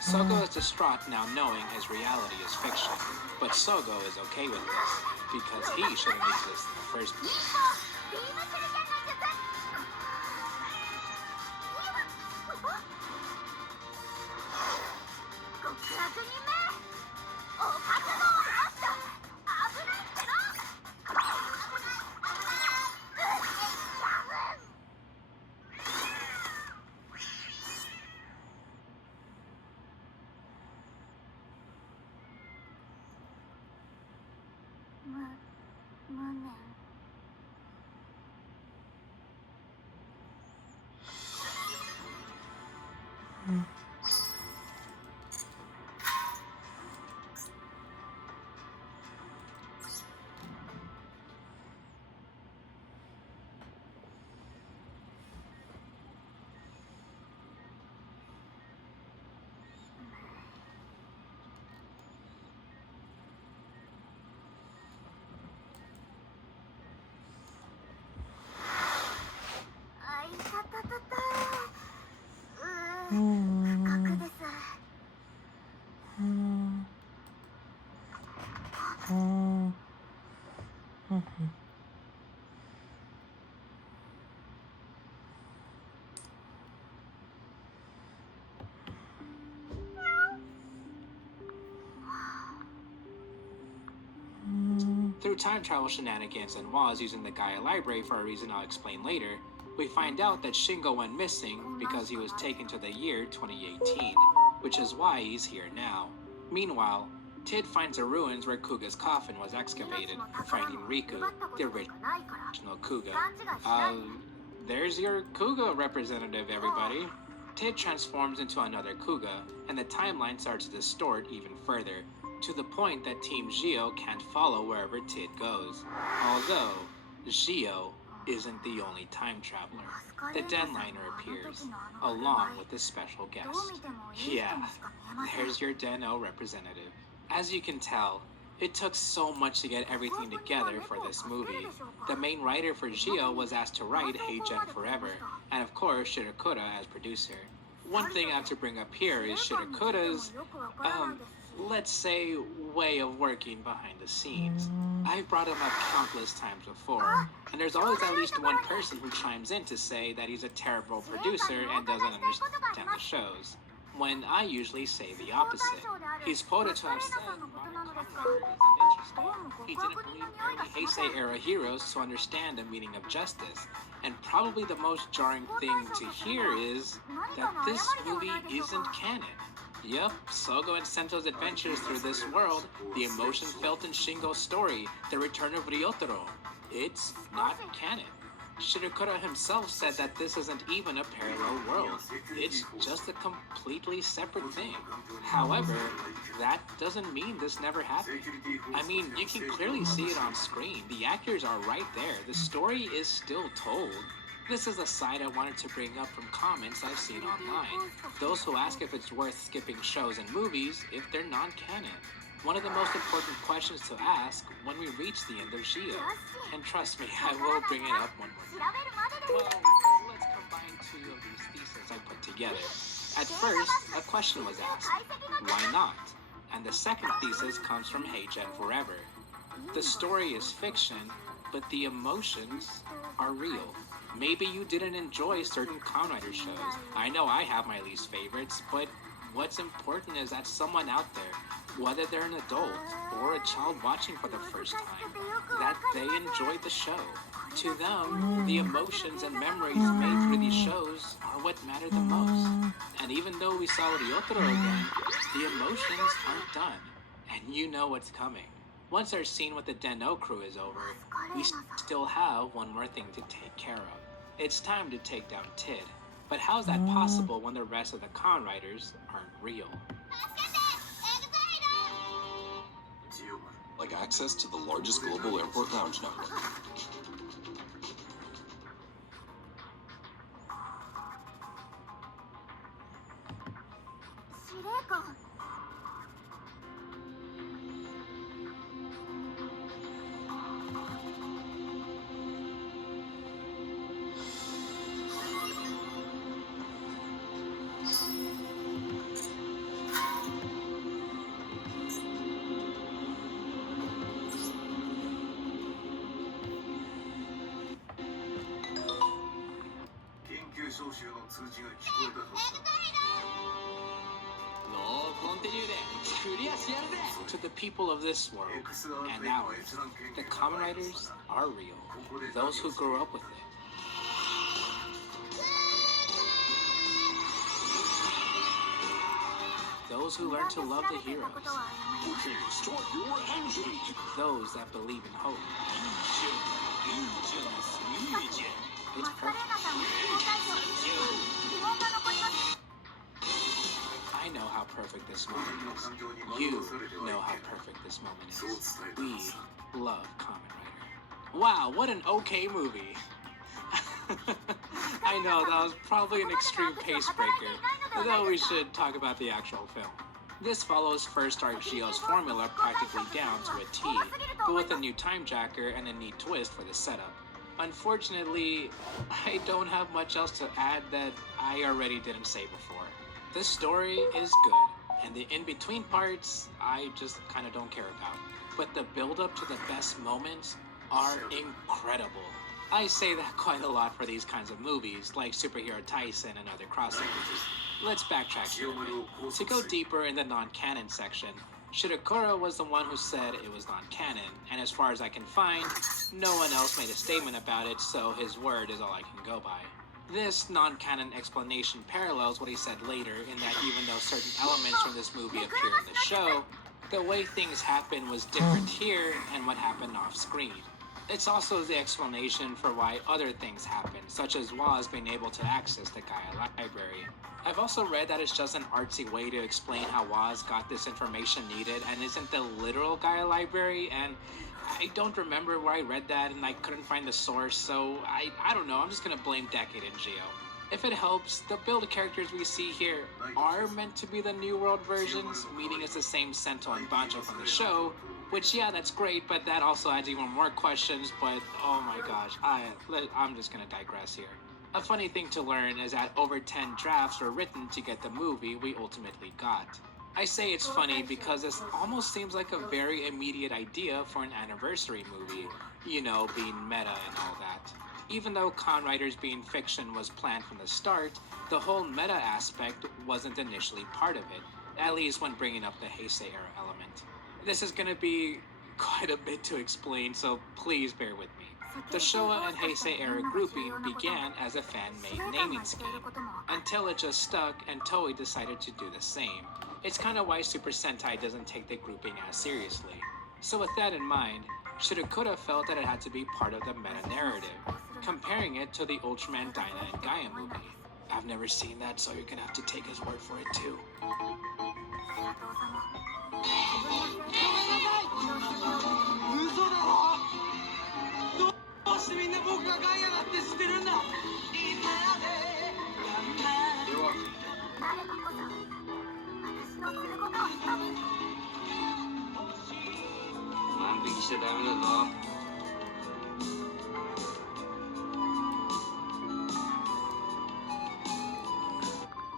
Sogo is distraught now knowing his reality is fiction, but Sogo is okay with this, because he shouldn't exist in the first place. Through time travel shenanigans and Woz using the Gaia library for a reason I'll explain later, we find out that Shingo went missing because he was taken to the year 2018, which is why he's here now. Meanwhile, Tid finds the ruins where Kuga's coffin was excavated, finding Riku, the original Kuga. There's your Kuga representative, everybody. Tid transforms into another Kuga, and the timeline starts to distort even further, to the point that Team Gio can't follow wherever Tid goes. Although, Gio isn't the only time traveler. The Denliner appears, along with a special guest. Yeah, there's your Den-O representative. As you can tell, it took so much to get everything together for this movie. The main writer for Gio was asked to write Hey Gen Forever, and of course Shirakura as producer. One thing I have to bring up here is Shirakura's, let's say, way of working behind the scenes. I've brought him up countless times before, and there's always at least one person who chimes in to say that he's a terrible producer and doesn't understand the shows, when I usually say the opposite. He's quoted to have said modern Kamen Rider isn't interesting. He didn't need early Heisei era heroes to understand the meaning of justice, and probably the most jarring thing to hear is that this movie isn't canon. Yep, Sogo and Sento's adventures through this world, the emotion felt in Shingo's story, the return of Ryotaro. It's not canon. Shirakura himself said that this isn't even a parallel world. It's just a completely separate thing. However, that doesn't mean this never happened. I mean, you can clearly see it on screen. The actors are right there. The story is still told. This is a side I wanted to bring up from comments I've seen online. Those who ask if it's worth skipping shows and movies if they're non-canon. One of the most important questions to ask when we reach the end of Gio. And trust me, I will bring it up one more time. Well, let's combine two of these theses I put together. At first, a question was asked, why not? And the second thesis comes from Hey Gen Forever. The story is fiction, but the emotions are real. Maybe you didn't enjoy certain Kamen Rider shows. I know I have my least favorites, but what's important is that someone out there, whether they're an adult or a child watching for the first time, that they enjoyed the show. To them, the emotions and memories made through these shows are what matter the most. And even though we saw Ryotaro again, the emotions aren't done. And you know what's coming. Once our scene with the Den-O crew is over, we still have one more thing to take care of. It's time to take down Tid. But how's that possible when the rest of the Kamen Riders aren't real? Like access to the largest global airport lounge network. To the people of this world and ours, the Kamen Riders are real. Those who grew up with it. Those who learn to love the heroes. Those that believe in hope. It's perfect. I know how perfect this moment is. You know how perfect this moment is. We love Kamen Rider. Wow, what an okay movie. I know, that was probably an extreme pace breaker, though we should talk about the actual film. This follows first arc Gio's formula practically down to a T, but with a new time jacker and a neat twist for the setup. Unfortunately, I don't have much else to add that I already didn't say before. The story is good, and the in-between parts, I just kind of don't care about. But the build-up to the best moments are incredible. I say that quite a lot for these kinds of movies, like Superhero Tyson and other crossovers. Let's backtrack here a bit. To go deeper in the non-canon section, Shirokuro was the one who said it was non-canon, and as far as I can find, no one else made a statement about it, so his word is all I can go by. This non-canon explanation parallels what he said later, in that even though certain elements from this movie appear in the show, the way things happen was different here and what happened off-screen. It's also the explanation for why other things happen, such as Waz being able to access the Gaia library. I've also read that it's just an artsy way to explain how Waz got this information needed and isn't the literal Gaia library, and I don't remember where I read that and I couldn't find the source, so I don't know, I'm just gonna blame Decade and Gio. If it helps, the build characters we see here are meant to be the New World versions, meaning it's the same Sento and Bancho from the show, which, yeah, that's great, but that also adds even more questions, but oh my gosh, I'm just gonna digress here. A funny thing to learn is that over 10 drafts were written to get the movie we ultimately got. I say it's funny because this almost seems like a very immediate idea for an anniversary movie, you know, being meta and all that. Even though Kamen Riders being fiction was planned from the start, the whole meta aspect wasn't initially part of it, at least when bringing up the Heisei era element. This is gonna be quite a bit to explain, so please bear with me. The Showa and Heisei era grouping began as a fan-made naming scheme, until it just stuck and Toei decided to do the same. It's kinda why Super Sentai doesn't take the grouping as seriously. So with that in mind, Shirokuro felt that it had to be part of the meta-narrative, comparing it to the Ultraman Dyna and Gaia movie. I've never seen that, so you're gonna have to take his word for it too.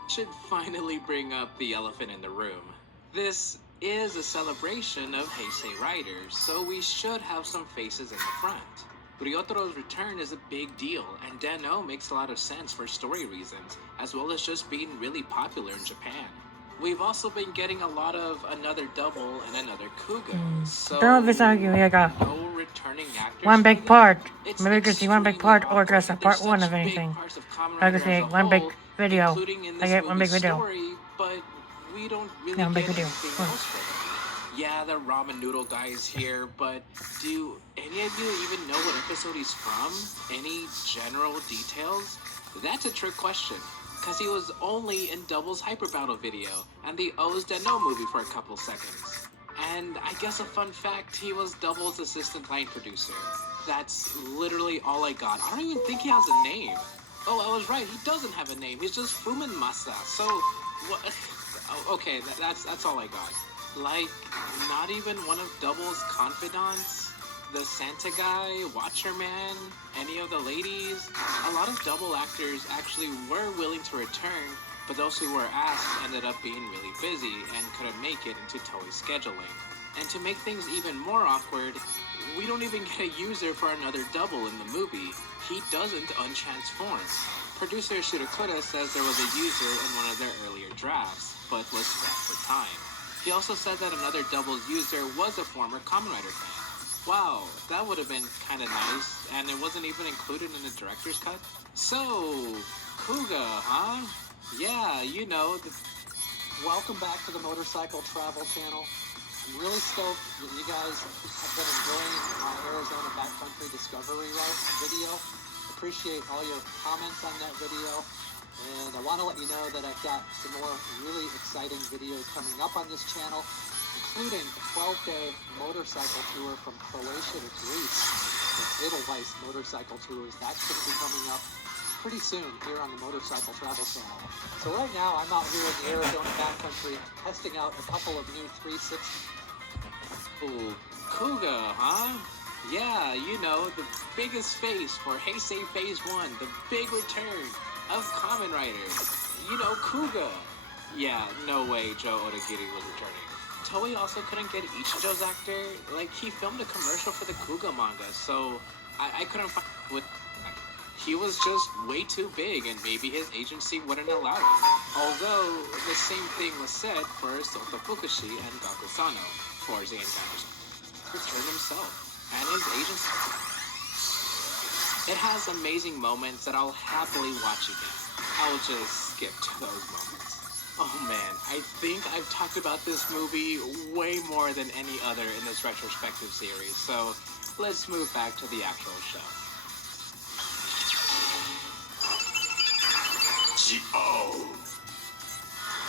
Should finally bring up the elephant in the room. This is a celebration of Heisei Riders, so we should have some faces in the front. Ryotaro's return is a big deal, and Den-O makes a lot of sense for story reasons, as well as just being really popular in Japan. We've also been getting a lot of another double and another Kuga, so Don't be arguing, here you go. no returning actors. One big for part. them? It's Maybe we could see one big part extremely or just a awkward that part there's one such of big anything. parts of Kamen I could Rider see as a one big whole, video. including in I this get one big movie's video. story, but we don't really Yeah, one get big video. anything else for them. Yeah, the ramen noodle guy is here, but do any of you even know what episode he's from? Any general details? That's a trick question, because he was only in Double's Hyper Battle video and the O's That No movie for a couple seconds. And I guess a fun fact, he was Double's assistant line producer. That's literally all I got. I don't even think he has a name. Oh, I was right. He doesn't have a name. He's just Fumin Masa. So, what? Okay, that's all I got. Like, not even one of Double's confidants? The Santa guy, Watcher Man, any of the ladies? A lot of Double actors actually were willing to return, but those who were asked ended up being really busy and couldn't make it into Toei's scheduling. And to make things even more awkward, we don't even get a user for another Double in the movie. He doesn't untransform. Producer Shirokura says there was a user in one of their earlier drafts, but was scrapped for time. He also said that another Double's user was a former Kamen Rider fan. Wow, that would have been kind of nice, and it wasn't even included in the director's cut. So, Kuga, huh? Yeah, you know, Welcome back to the Motorcycle Travel Channel. I'm really stoked that you guys have been enjoying my Arizona Backcountry Discovery Route video. Appreciate all your comments on that video. And I want to let you know that I've got some more really exciting videos coming up on this channel, including a 12-day motorcycle tour from Croatia to Greece. The Edelweiss motorcycle tours. That's going to be coming up pretty soon here on the Motorcycle Travel Channel. So right now I'm out here in the Arizona Backcountry testing out a couple of new 360. Ooh, Kuga, huh? Yeah, you know, the biggest face for Heisei Phase 1, the big return of Kamen Rider. You know, Kuga. Yeah, no way Joe Odagiri was returning. Toei also couldn't get Ichijo's actor. Like, he filmed a commercial for the Kuga manga, so I couldn't find with. He was just way too big, and maybe his agency wouldn't allow it. Although, the same thing was said for Sota Fukushi and Gakusano for the Encounters. Returned himself, and his agency. It has amazing moments that I'll happily watch again. I'll just skip to those moments. Oh man, I think I've talked about this movie way more than any other in this retrospective series, so let's move back to the actual show.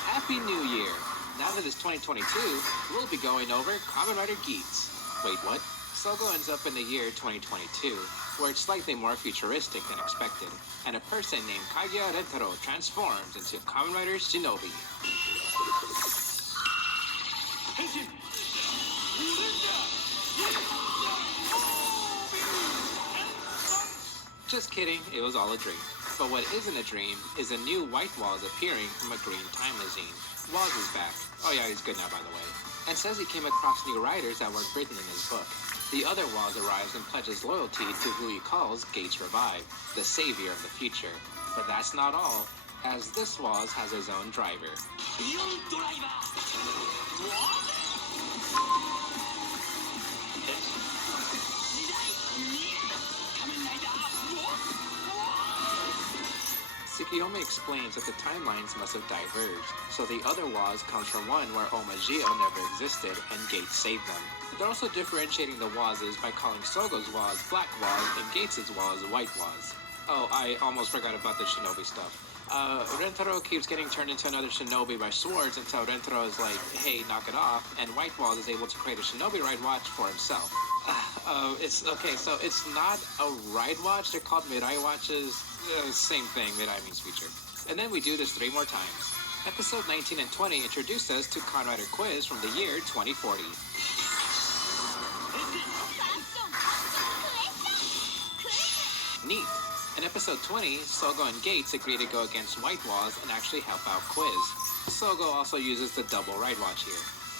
Happy New Year! Now that it's 2022, we'll be going over Kamen Rider Geats. Wait, what? Sogo ends up in the year 2022, where it's slightly more futuristic than expected, and a person named Kaguya Rentaro transforms into Kamen Rider Shinobi. Just kidding, it was all a dream. But what isn't a dream is a new White Walls appearing from a green time machine. Walls is back. Oh yeah, he's good now, by the way. And says he came across new riders that weren't written in his book. The other Walls arrives and pledges loyalty to who he calls Gates Revive, the savior of the future. But that's not all, as this Walls has his own driver. Tsukiyomi explains that the timelines must have diverged, so the other Waz comes from one where Omagio never existed and Gates saved them. They're also differentiating the Wazes by calling Sogo's Waz Black Waz and Gates' Waz White Waz. Oh, I almost forgot about the shinobi stuff. Rentaro keeps getting turned into another shinobi by swords until Rentaro is like, hey, knock it off, and White Waz is able to create a shinobi ride watch for himself. It's okay, so it's not a ride watch, they're called Mirai watches. Same thing, Mirai means future. And then we do this 3 more times. Episode 19 and 20 introduce us to Kamen Rider Quiz from the year 2040. Neat. In episode 20, Sogo and Gates agree to go against White Walls and actually help out Quiz. Sogo also uses the double ride watch here.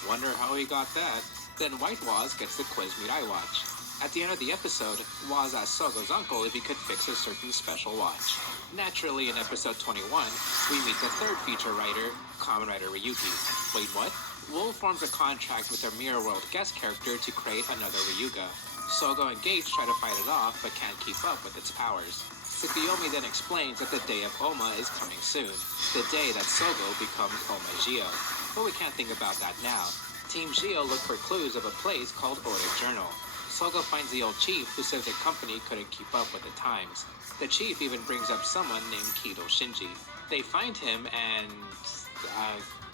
Wonder how he got that. Then White Waz gets the Quiz Mirai watch. At the end of the episode, Waz asks Sogo's uncle if he could fix a certain special watch. Naturally, in episode 21, we meet the third feature writer, Kamen Rider Ryuki. Wait, what? Wolf forms a contract with their Mirror World guest character to create another Ryuga. Sogo and Gates try to fight it off, but can't keep up with its powers. Tsukiyomi then explains that the day of Oma is coming soon, the day that Sogo becomes Omagio. But we can't think about that now. Team Geo look for clues of a place called Audette Journal. Sogo finds the old chief who says the company couldn't keep up with the times. The chief even brings up someone named Kido Shinji. They find him and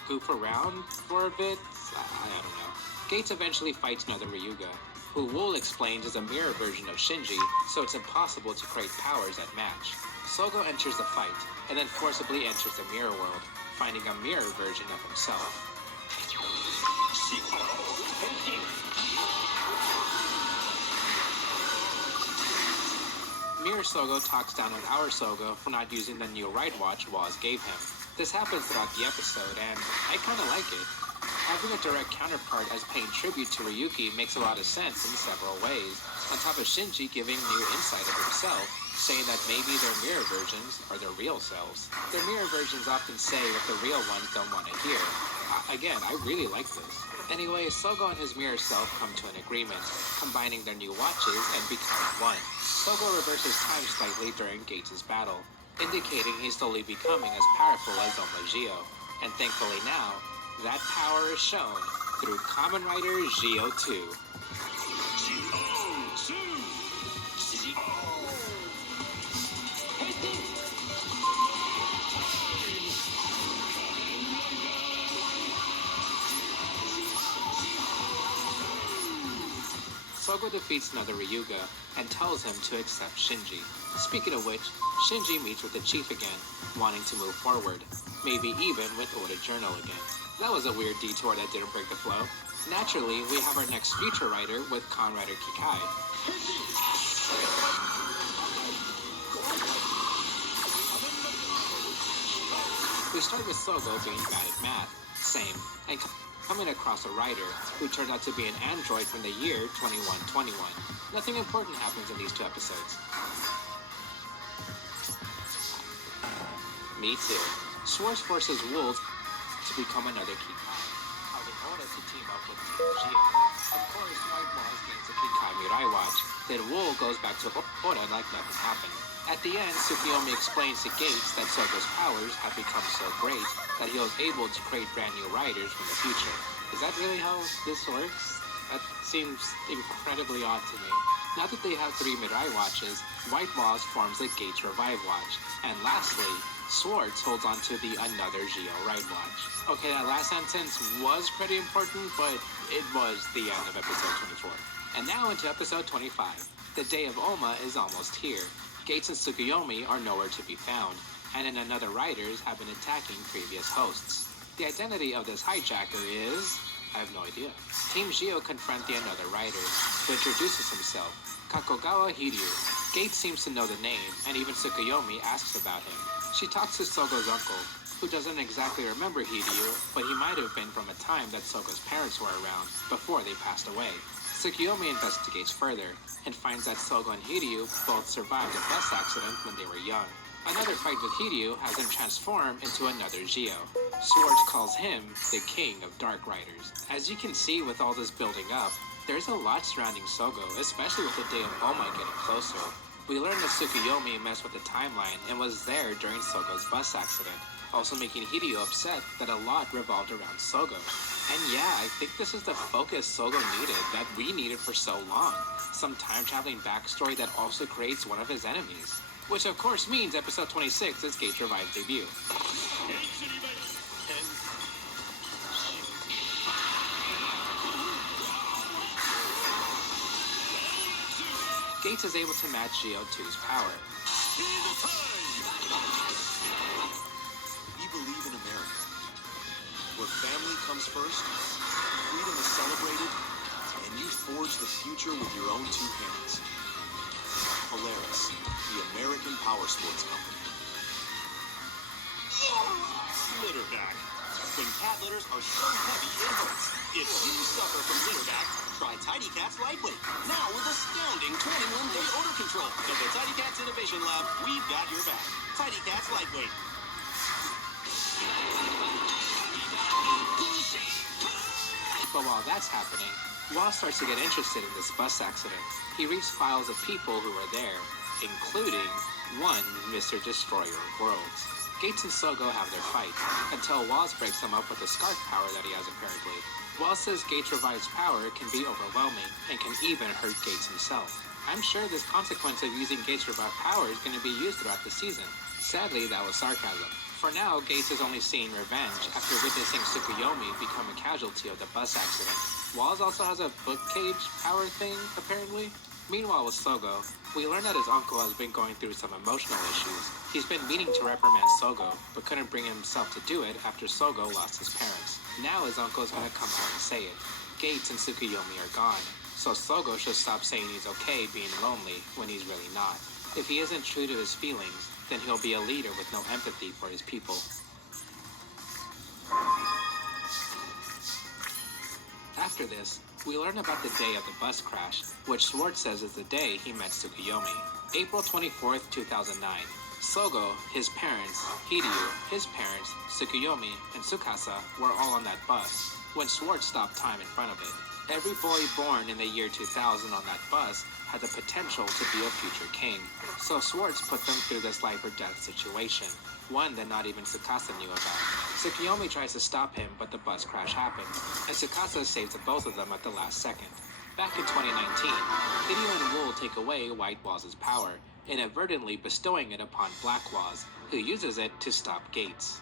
goof around for a bit. I don't know. Gates eventually fights another Ryuga, who Wool explains is a mirror version of Shinji, so it's impossible to create powers that match. Sogo enters the fight, and then forcibly enters the mirror world, finding a mirror version of himself. Mirror Sogo talks down on our Sogo for not using the new ride watch Woz gave him. This happens throughout the episode, and I kinda like it. Having a direct counterpart as paying tribute to Ryuki makes a lot of sense in several ways, on top of Shinji giving new insight of himself, saying that maybe their mirror versions are their real selves. Their mirror versions often say what the real ones don't want to hear. Again, I really like this. Anyway, Sogo and his mirror self come to an agreement, combining their new watches and becoming one. Sogo reverses time slightly during Gates' battle, indicating he's slowly becoming as powerful as Geo. And thankfully now, that power is shown through Kamen Rider Geo 2. Sogo defeats another Ryuga and tells him to accept Shinji. Speaking of which, Shinji meets with the chief again, wanting to move forward, maybe even with Audette Journal again. That was a weird detour that didn't break the flow. Naturally, we have our next future writer with Kamen Rider Kikai. We start with Sogo being bad at math, same, and coming across a writer who turned out to be an android from the year 2121. Nothing important happens in these two episodes. Me too. Schwartz forces Wool to become another Kikai, causing Oda to team up with Team Geo. Of course, White Walls gains a Kikai Mirai watch, then Wool goes back to Oda like nothing happened. At the end, Tsukiyomi explains to Gates that Sogo's powers have become so great that he was able to create brand new riders from the future. Is that really how this works? That seems incredibly odd to me. Now that they have 3 Mirai watches, White Walls forms the Gates Revive watch. And lastly, Schwartz holds on to the Another Geo Ride watch. Okay, that last sentence was pretty important, but it was the end of episode 24. And now into episode 25. The day of Oma is almost here. Gates and Tsukiyomi are nowhere to be found, and in Another Riders have been attacking previous hosts. The identity of this hijacker is... I have no idea. Team Geo confront the Another Rider, who introduces himself, Kakogawa Hiryu. Gates seems to know the name, and even Tsukiyomi asks about him. She talks to Sogo's uncle, who doesn't exactly remember Hiryu, but he might have been from a time that Sogo's parents were around, before they passed away. Tsukiyomi investigates further, and finds that Sogo and Hiryu both survived a bus accident when they were young. Another fight with Hiryu has him transform into another Geo. Schwartz calls him the King of Dark Riders. As you can see with all this building up, there's a lot surrounding Sogo, especially with the day of Oma getting closer. We learned that Tsukiyomi messed with the timeline and was there during Sogo's bus accident, also making Hiryu upset that a lot revolved around Sogo. And yeah, I think this is the focus Sogo needed, that we needed for so long. Some time-traveling backstory that also creates one of his enemies. Which of course means episode 26 is Gates Revive's debut. Gates is able to match Geo 2's power. We believe in America, where family comes first, freedom is celebrated, and you forge the future with your own 2 hands. Polaris, the American Power Sports Company. Litterback. When cat litters are so heavy it hurts. If you suffer from litterback, try Tidy Cats Lightweight. Now with astounding 21-day odor control. At the Tidy Cats Innovation Lab, we've got your back. Tidy Cats Lightweight. But while that's happening, Woz starts to get interested in this bus accident. He reads files of people who were there, including one Mr. Destroyer of Worlds. Gates and Sogo have their fight, until Waz breaks them up with the scarf power that he has apparently. Waz says Gates' revives power can be overwhelming, and can even hurt Gates himself. I'm sure this consequence of using Gates' revived power is going to be used throughout the season. Sadly, that was sarcasm. For now, Gates is only seeing revenge after witnessing Tsukuyomi become a casualty of the bus accident. Waz also has a book cage power thing, apparently. Meanwhile, with Sogo, we learn that his uncle has been going through some emotional issues. He's been meaning to reprimand Sogo, but couldn't bring himself to do it after Sogo lost his parents. Now his uncle is going to come out and say it. Gates and Tsukuyomi are gone, so Sogo should stop saying he's okay being lonely when he's really not. If he isn't true to his feelings, then he'll be a leader with no empathy for his people. After this, we learn about the day of the bus crash, which Schwartz says is the day he met Tsukuyomi. April 24th, 2009. Sogo, his parents, Hiryu, his parents, Tsukuyomi, and Tsukasa were all on that bus when Schwartz stopped time in front of it. Every boy born in the year 2000 on that bus had the potential to be a future king, so Schwartz put them through this life or death situation, one that not even Tsukasa knew about. Tsukuyomi tries to stop him, but the bus crash happens, and Tsukasa saves the both of them at the last second. Back in 2019, Hiryu and Wool take away White Waz's power, inadvertently bestowing it upon Black Waz, who uses it to stop Gates.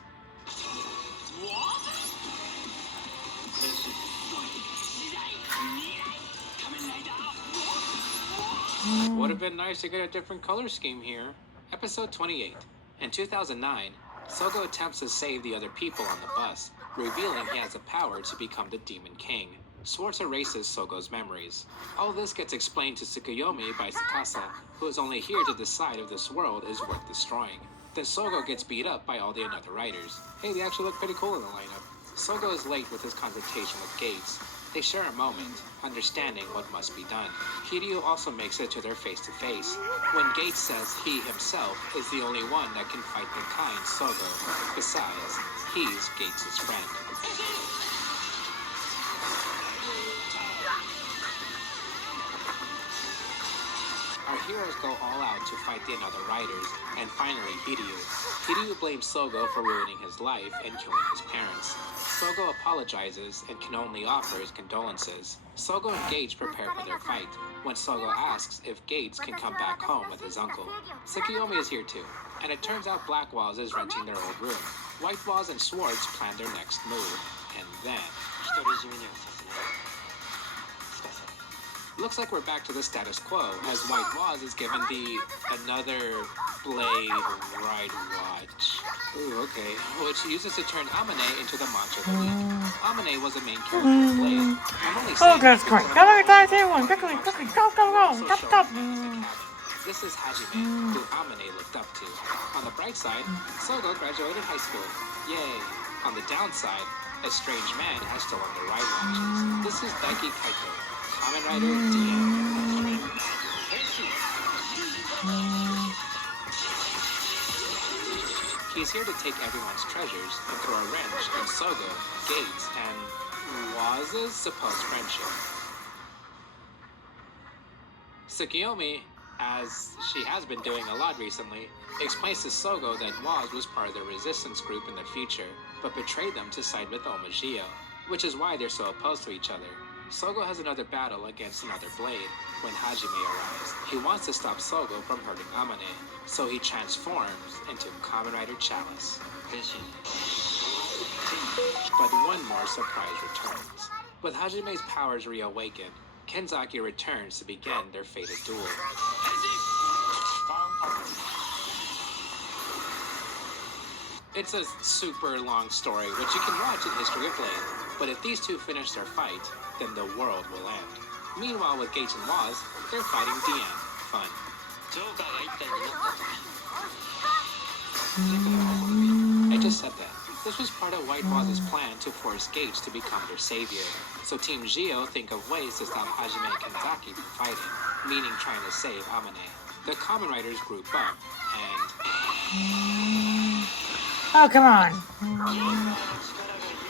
Would have been nice to get a different color scheme here. Episode 28. In 2009, Sogo attempts to save the other people on the bus, revealing he has the power to become the Demon King. Schwartz erases Sogo's memories. All this gets explained to Tsukuyomi by Tsukasa, who is only here to decide if this world is worth destroying. Then Sogo gets beat up by all the other writers. Hey, they actually look pretty cool in the lineup. Sogo is late with his confrontation with Gates. They share a moment, understanding what must be done. Hiryu also makes it to their face-to-face, when Gates says he himself is the only one that can fight the kind Sogo. Besides, he's Gates' friend. Our heroes go all out to fight the other riders, and finally Hiryu. Hiryu blames Sogo for ruining his life and killing his parents. Sogo apologizes and can only offer his condolences. Sogo and Gates prepare for their fight, when Sogo asks if Gates can come back home with his uncle. Tsukuyomi is here too, and it turns out Black Waz is renting their old room. White Waz and Schwartz plan their next move, and then... Looks like we're back to the status quo, as White Waz is given the another blade right watch. Ooh, okay. Which uses to turn Amane into the Mancha of the Week. Amane was the main character of Blade. I'm only saying that's great. Go, quickly, go. Stop. This is Hajime, who Amane looked up to. On the bright side, Sogo graduated high school. Yay. On the downside, a strange man has stolen the right watches. This is Daiki Kaito, Kamen Rider DM. He's here to take everyone's treasures and throw a wrench in Sogo, Gates, and Waz's supposed friendship. Tsukuyomi, as she has been doing a lot recently, explains to Sogo that Waz was part of the resistance group in the future, but betrayed them to side with Omagio, which is why they're so opposed to each other. Sogo has another battle against another Blade when Hajime arrives. He wants to stop Sogo from hurting Amane, so he transforms into Kamen Rider Chalice. But one more surprise returns. With Hajime's powers reawakened, Kenzaki returns to begin their fated duel. It's a super long story, which you can watch in History of Blade, but if these two finish their fight, then the world will end. Meanwhile, with Gates and Waz, they're fighting Diane. Fun. I just said that. This was part of White Waz's plan to force Gates to become their savior. So Team Gio think of ways to stop Hajime and Kenzaki from fighting, meaning trying to save Amane. The Kamen Riders group up, and... Oh, come on.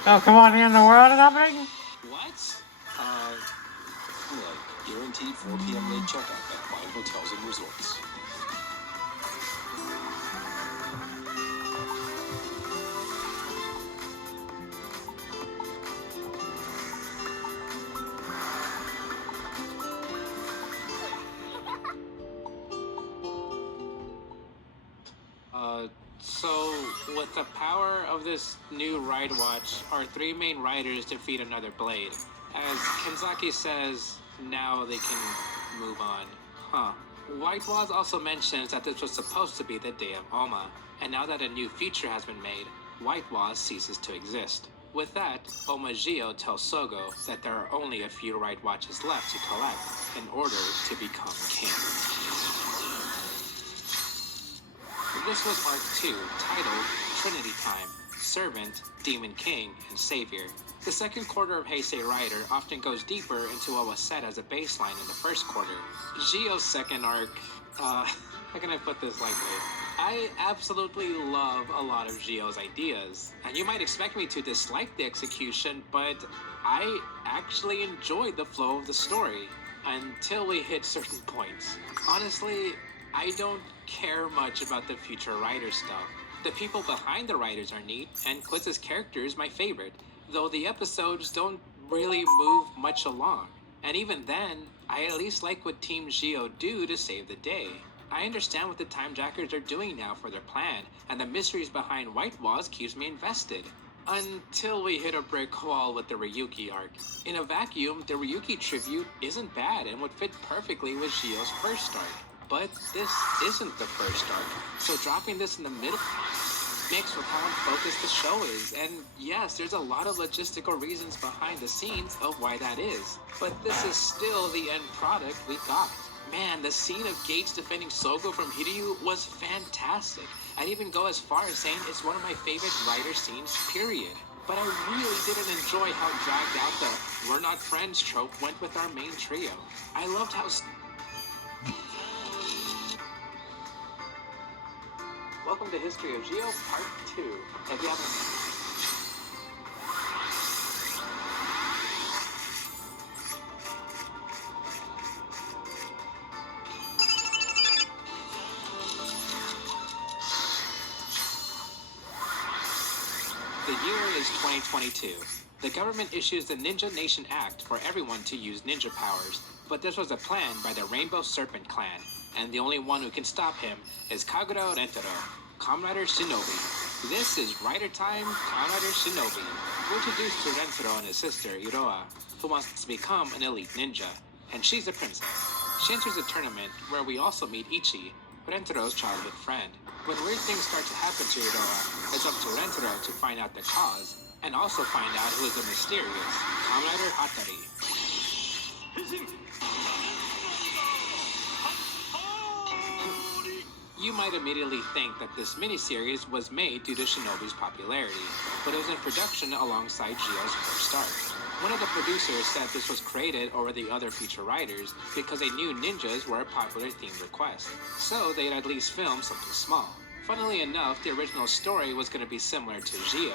Oh, come on, in the world is happening? What? Look, guaranteed 4 p.m. late checkout at fine hotels and resorts. the power of this new ride watch, our three main riders defeat another blade. As Kenzaki says, now they can move on. Huh. White Waz also mentions that this was supposed to be the day of Alma, and now that a new feature has been made, White Waz ceases to exist. With that, Omagio tells Sogo that there are only a few right watches left to collect in order to become king. This was Arc 2, titled Trinity Time, Servant, Demon King, and Savior. The second quarter of Heisei Rider often goes deeper into what was set as a baseline in the first quarter. Gio's second arc, how can I put this lightly? I absolutely love a lot of Gio's ideas, and you might expect me to dislike the execution, but I actually enjoyed the flow of the story until we hit certain points. Honestly, I don't care much about the future writer stuff. The people behind the writers are neat, and Quizz's character is my favorite, though the episodes don't really move much along. And even then, I at least like what Team Gio do to save the day. I understand what the Time Jackers are doing now for their plan, and the mysteries behind White Waz keeps me invested. Until we hit a brick wall with the Ryuki arc. In a vacuum, the Ryuki tribute isn't bad and would fit perfectly with Gio's first arc. But this isn't the first arc, so dropping this in the middle makes with how unfocused the show is. And yes, there's a lot of logistical reasons behind the scenes of why that is. But this is still the end product we got. Man, the scene of Gates defending Sogo from Hiryu was fantastic. I'd even go as far as saying it's one of my favorite writer scenes, period. But I really didn't enjoy how dragged out the "we're not friends" trope went with our main trio. I loved how... Welcome to History of Gio Part 2. If you haven't... The year is 2022. The government issues the Ninja Nation Act for everyone to use ninja powers, but this was a plan by the Rainbow Serpent clan, and the only one who can stop him is Kagura Rentaro, Comrade Shinobi. This is Rider Time, Comrade Shinobi. We're introduced to Rentaro and his sister, Iroha, who wants to become an elite ninja, and she's a princess. She enters a tournament where we also meet Ichi, Rentaro's childhood friend. When weird things start to happen to Iroha, it's up to Rentaro to find out the cause, and also find out who is the mysterious Comrade Hatari. You might immediately think that this miniseries was made due to Shinobi's popularity, but it was in production alongside Gio's first arc. One of the producers said this was created over the other feature writers because they knew ninjas were a popular themed request, so they'd at least film something small. Funnily enough, the original story was going to be similar to Gio,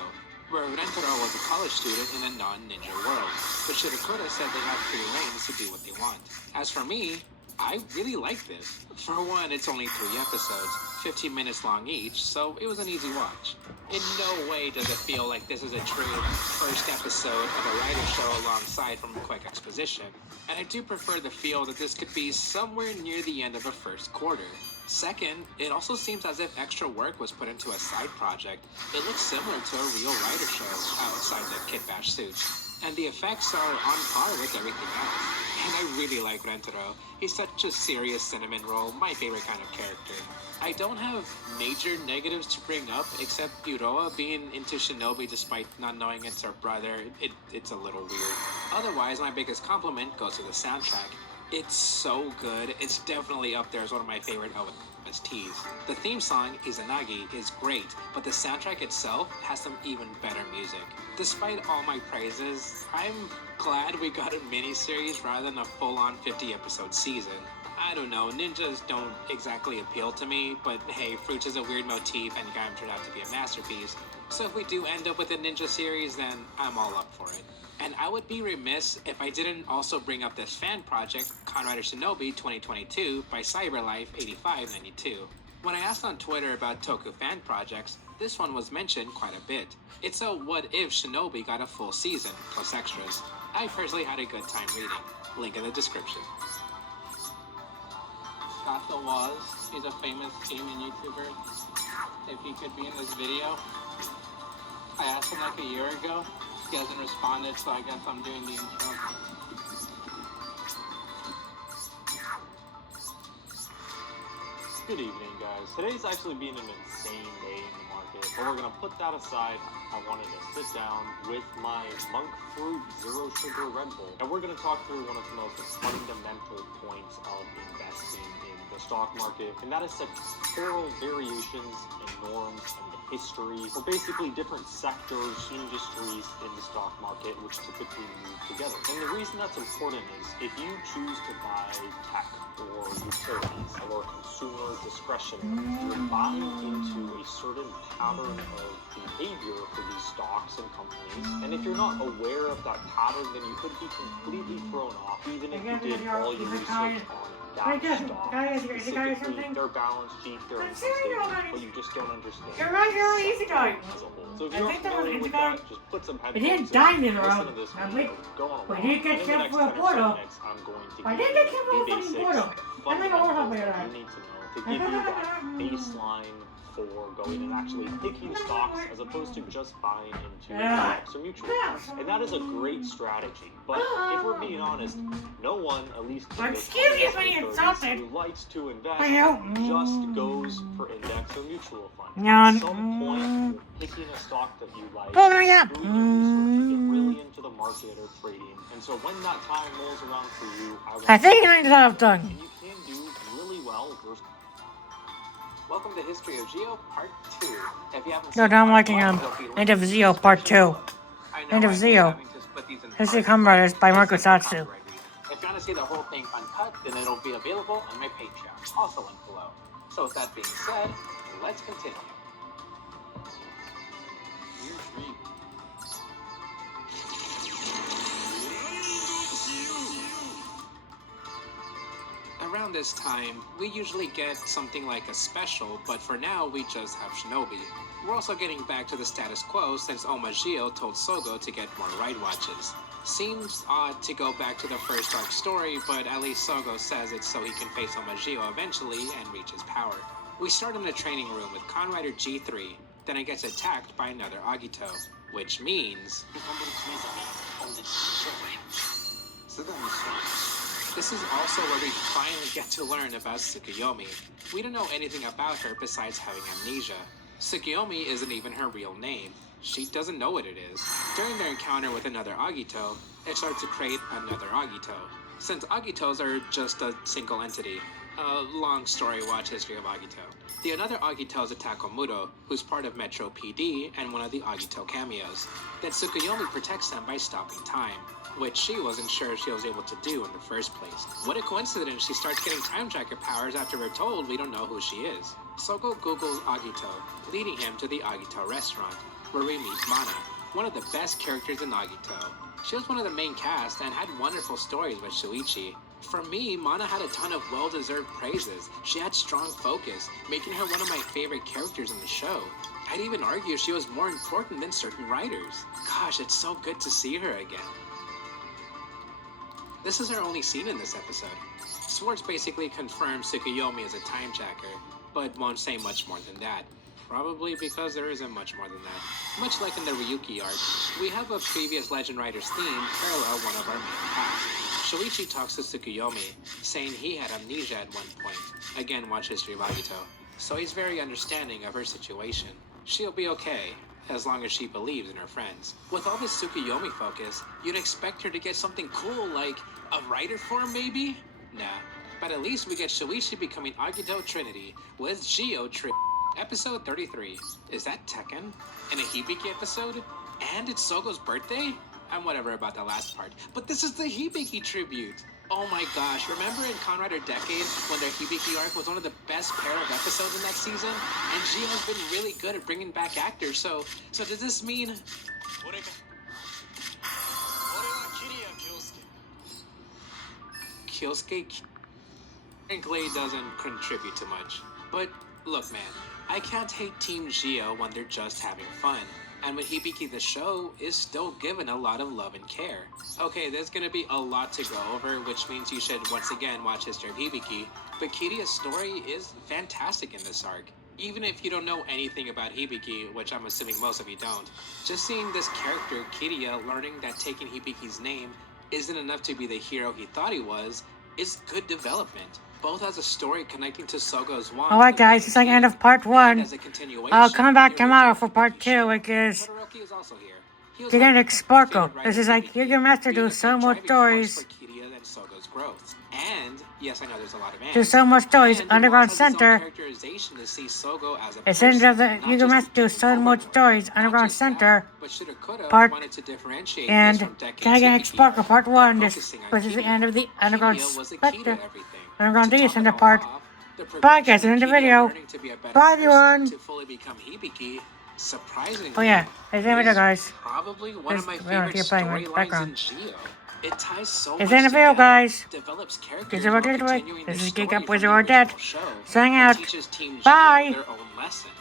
where Rentaro was a college student in a non-ninja world, but Shirokura said they had free reins to do what they want. As for me, I really like this. For one, it's only 3 episodes, 15 minutes long each, so it was an easy watch. In no way does it feel like this is a true first episode of a writer show alongside from a quick exposition, and I do prefer the feel that this could be somewhere near the end of a first quarter. Second, it also seems as if extra work was put into a side project. It looks similar to a real writer show outside the Kit Bash suits, and the effects are on par with everything else. And I really like Rentaro. He's such a serious cinnamon roll, my favorite kind of character. I don't have major negatives to bring up, except Iroha being into Shinobi despite not knowing it's her brother. It's a little weird. Otherwise, my biggest compliment goes to the soundtrack. It's so good. It's definitely up there as one of my favorite OSTs. The theme song, Izanagi, is great, but the soundtrack itself has some even better music. Despite all my praises, I'm glad we got a miniseries rather than a full-on 50-episode season. I don't know, ninjas don't exactly appeal to me, but hey, Fruits is a weird motif and Gaim turned out to be a masterpiece. So if we do end up with a ninja series, then I'm all up for it. And I would be remiss if I didn't also bring up this fan project, Conrad Shinobi 2022 by CyberLife8592. When I asked on Twitter about Toku fan projects, this one was mentioned quite a bit. It's a what if Shinobi got a full season, plus extras. I personally had a good time reading. Link in the description. Scott the Waz, he's a famous gaming YouTuber. If he could be in this video, I asked him like a year ago. He hasn't responded, so I guess I'm doing the intro. Good evening, guys. Today's actually been an insane day in the market, but we're gonna put that aside. I wanted to sit down with my monk fruit zero sugar Red Bull, and we're gonna talk through one of the most fundamental points of investing in the stock market, and that is sectoral variations and norms and the history, or basically different sectors, industries in the stock market which typically move together. And the reason that's important is if you choose to buy tech or utilities or consumer discretionary, you're buying into a certain pattern of behavior for these stocks and companies. And if you're not aware of that pattern, then you could be completely thrown off, even if you did all your research on that stock, specifically their balance sheet, their income statement, but you just don't understand You're right, you're easy guy. as a whole. So if I you're think that was familiar with Indigo. that, just put some It headphones didn't in, die in the listen road. to this Now, video, go on a but walk, he did get and in the killed next for a 10 or so portal. minutes, I'm going to I give did you get killed for a the fucking basics, portal. I think I won't help fundamentals me with that that. you need to know to give you that baseline for going and actually picking stocks as opposed to just buying into stocks or mutual funds. And that is a great strategy. But if we're being honest, no one, at least in their Excuse me 20s for being or 30s, insulted. who likes to invest I know. just goes for index or mutual funds. Yeah. At some point, picking a stock that you like, Oh, yeah. doing your research, you get really into the market or trading. And so when that time rolls around for you, I think I have done. and you can do really well versus. Welcome to History of Geo Part 2. If you haven't No, seen I'm Part watching 1, there'll be End links of in the Zeo Part description 2. below. I know End of I hate Zeo. having to split these in History parts, Common Brothers by but Marco it's not for Satsu. copyright reasons. If you want to see the whole thing uncut, then it'll be available on my Patreon, also linked below. So with that being said, let's continue. Around this time, we usually get something like a special, but for now we just have Shinobi. We're also getting back to the status quo since Omagio told Sogo to get more ride watches. Seems odd to go back to the first arc story, but at least Sogo says it's so he can face Omagio eventually and reach his power. We start in the training room with Conrider G3, then it gets attacked by another Agito, which means... This is also where we finally get to learn about Tsukuyomi. We don't know anything about her besides having amnesia. Tsukuyomi isn't even her real name. She doesn't know what it is. During their encounter with another Agito, it starts to create another Agito. Since Agitos are just a single entity. Long story, watch History of Agito. The other Agitos attack Omuro, who's part of Metro PD and one of the Agito cameos. Then Tsukuyomi protects them by stopping time, which she wasn't sure she was able to do in the first place. What a coincidence, she starts getting time tracker powers after we're told we don't know who she is. Sogo Googles Agito, leading him to the Agito restaurant, where we meet Mana, one of the best characters in Agito. She was one of the main cast and had wonderful stories with Shuichi. For me, Mana had a ton of well-deserved praises. She had strong focus, making her one of my favorite characters in the show. I'd even argue she was more important than certain writers. Gosh, it's so good to see her again. This is her only scene in this episode. Swartz basically confirms Tsukuyomi as a time tracker, but won't say much more than that. Probably because there isn't much more than that. Much like in the Ryuki arc, we have a previous Legend Writers theme parallel one of our main cast. Shuichi talks to Tsukuyomi, saying he had amnesia at one point. Again, watch History of Agito. So he's very understanding of her situation. She'll be okay, as long as she believes in her friends. With all this Tsukuyomi focus, you'd expect her to get something cool like a writer form maybe? Nah, but at least we get Shuichi becoming Agito Trinity with Geo Trinity. Episode 33. Is that Tekken? In a Hibiki episode? And it's Sogo's birthday? I'm whatever about the last part, but this is the Hibiki tribute! Oh my gosh, remember in Conrad or Decade when their Hibiki arc was one of the best pair of episodes in that season? And Gio's been really good at bringing back actors, so does this mean... Kyosuke frankly doesn't contribute to much. But look man, I can't hate Team Gio when they're just having fun. And when Hibiki the show is still given a lot of love and care. Okay, there's gonna be a lot to go over, which means you should once again watch History of Hibiki, but Kiria's story is fantastic in this arc. Even if you don't know anything about Hibiki, which I'm assuming most of you don't, just seeing this character, Kiria, learning that taking Hibiki's name isn't enough to be the hero he thought he was, is good development. Both as a story connecting to Sogo's want. Alright guys, it's like end of part 1. I'll come back tomorrow for part 2, which is Todoroki is also here. He was Genetic like Sparkle. favorite This writer is like Hibiki, Yu-Gi-Oh! Master being do a so big much driving force stories. for Kiria and Sogo's growth. And yes, I know there's a lot of Do ands. so much stories. And Underground Walls has his own Center. characterization to see Sogo as a It's end person, of the not Yu-Gi-Oh! just Master do human so much overlord. stories. Not Underground just that, Center. but Shirakuda Part wanted to differentiate this and from Decades Gigantic Hibiki Sparkle Part by 1. This focusing on is the Kiria. end of the Underground Kiria was the key to Spectre. everything. Underground To D is top in it the all part. off, the Bye guys, progression end of the Kiria video. learning to be a better Bye person everyone. to fully become Hibiki, surprisingly, Oh yeah, it's the video guys. probably one of my This- favorite you're playing with storylines in background. Geo. It ties so It's much in the video together, guys. develops This characters is while Audette. continuing This the is Geek story Up with from the Audette. original show, Signing and out. teaches Team Geo Bye. their own lesson.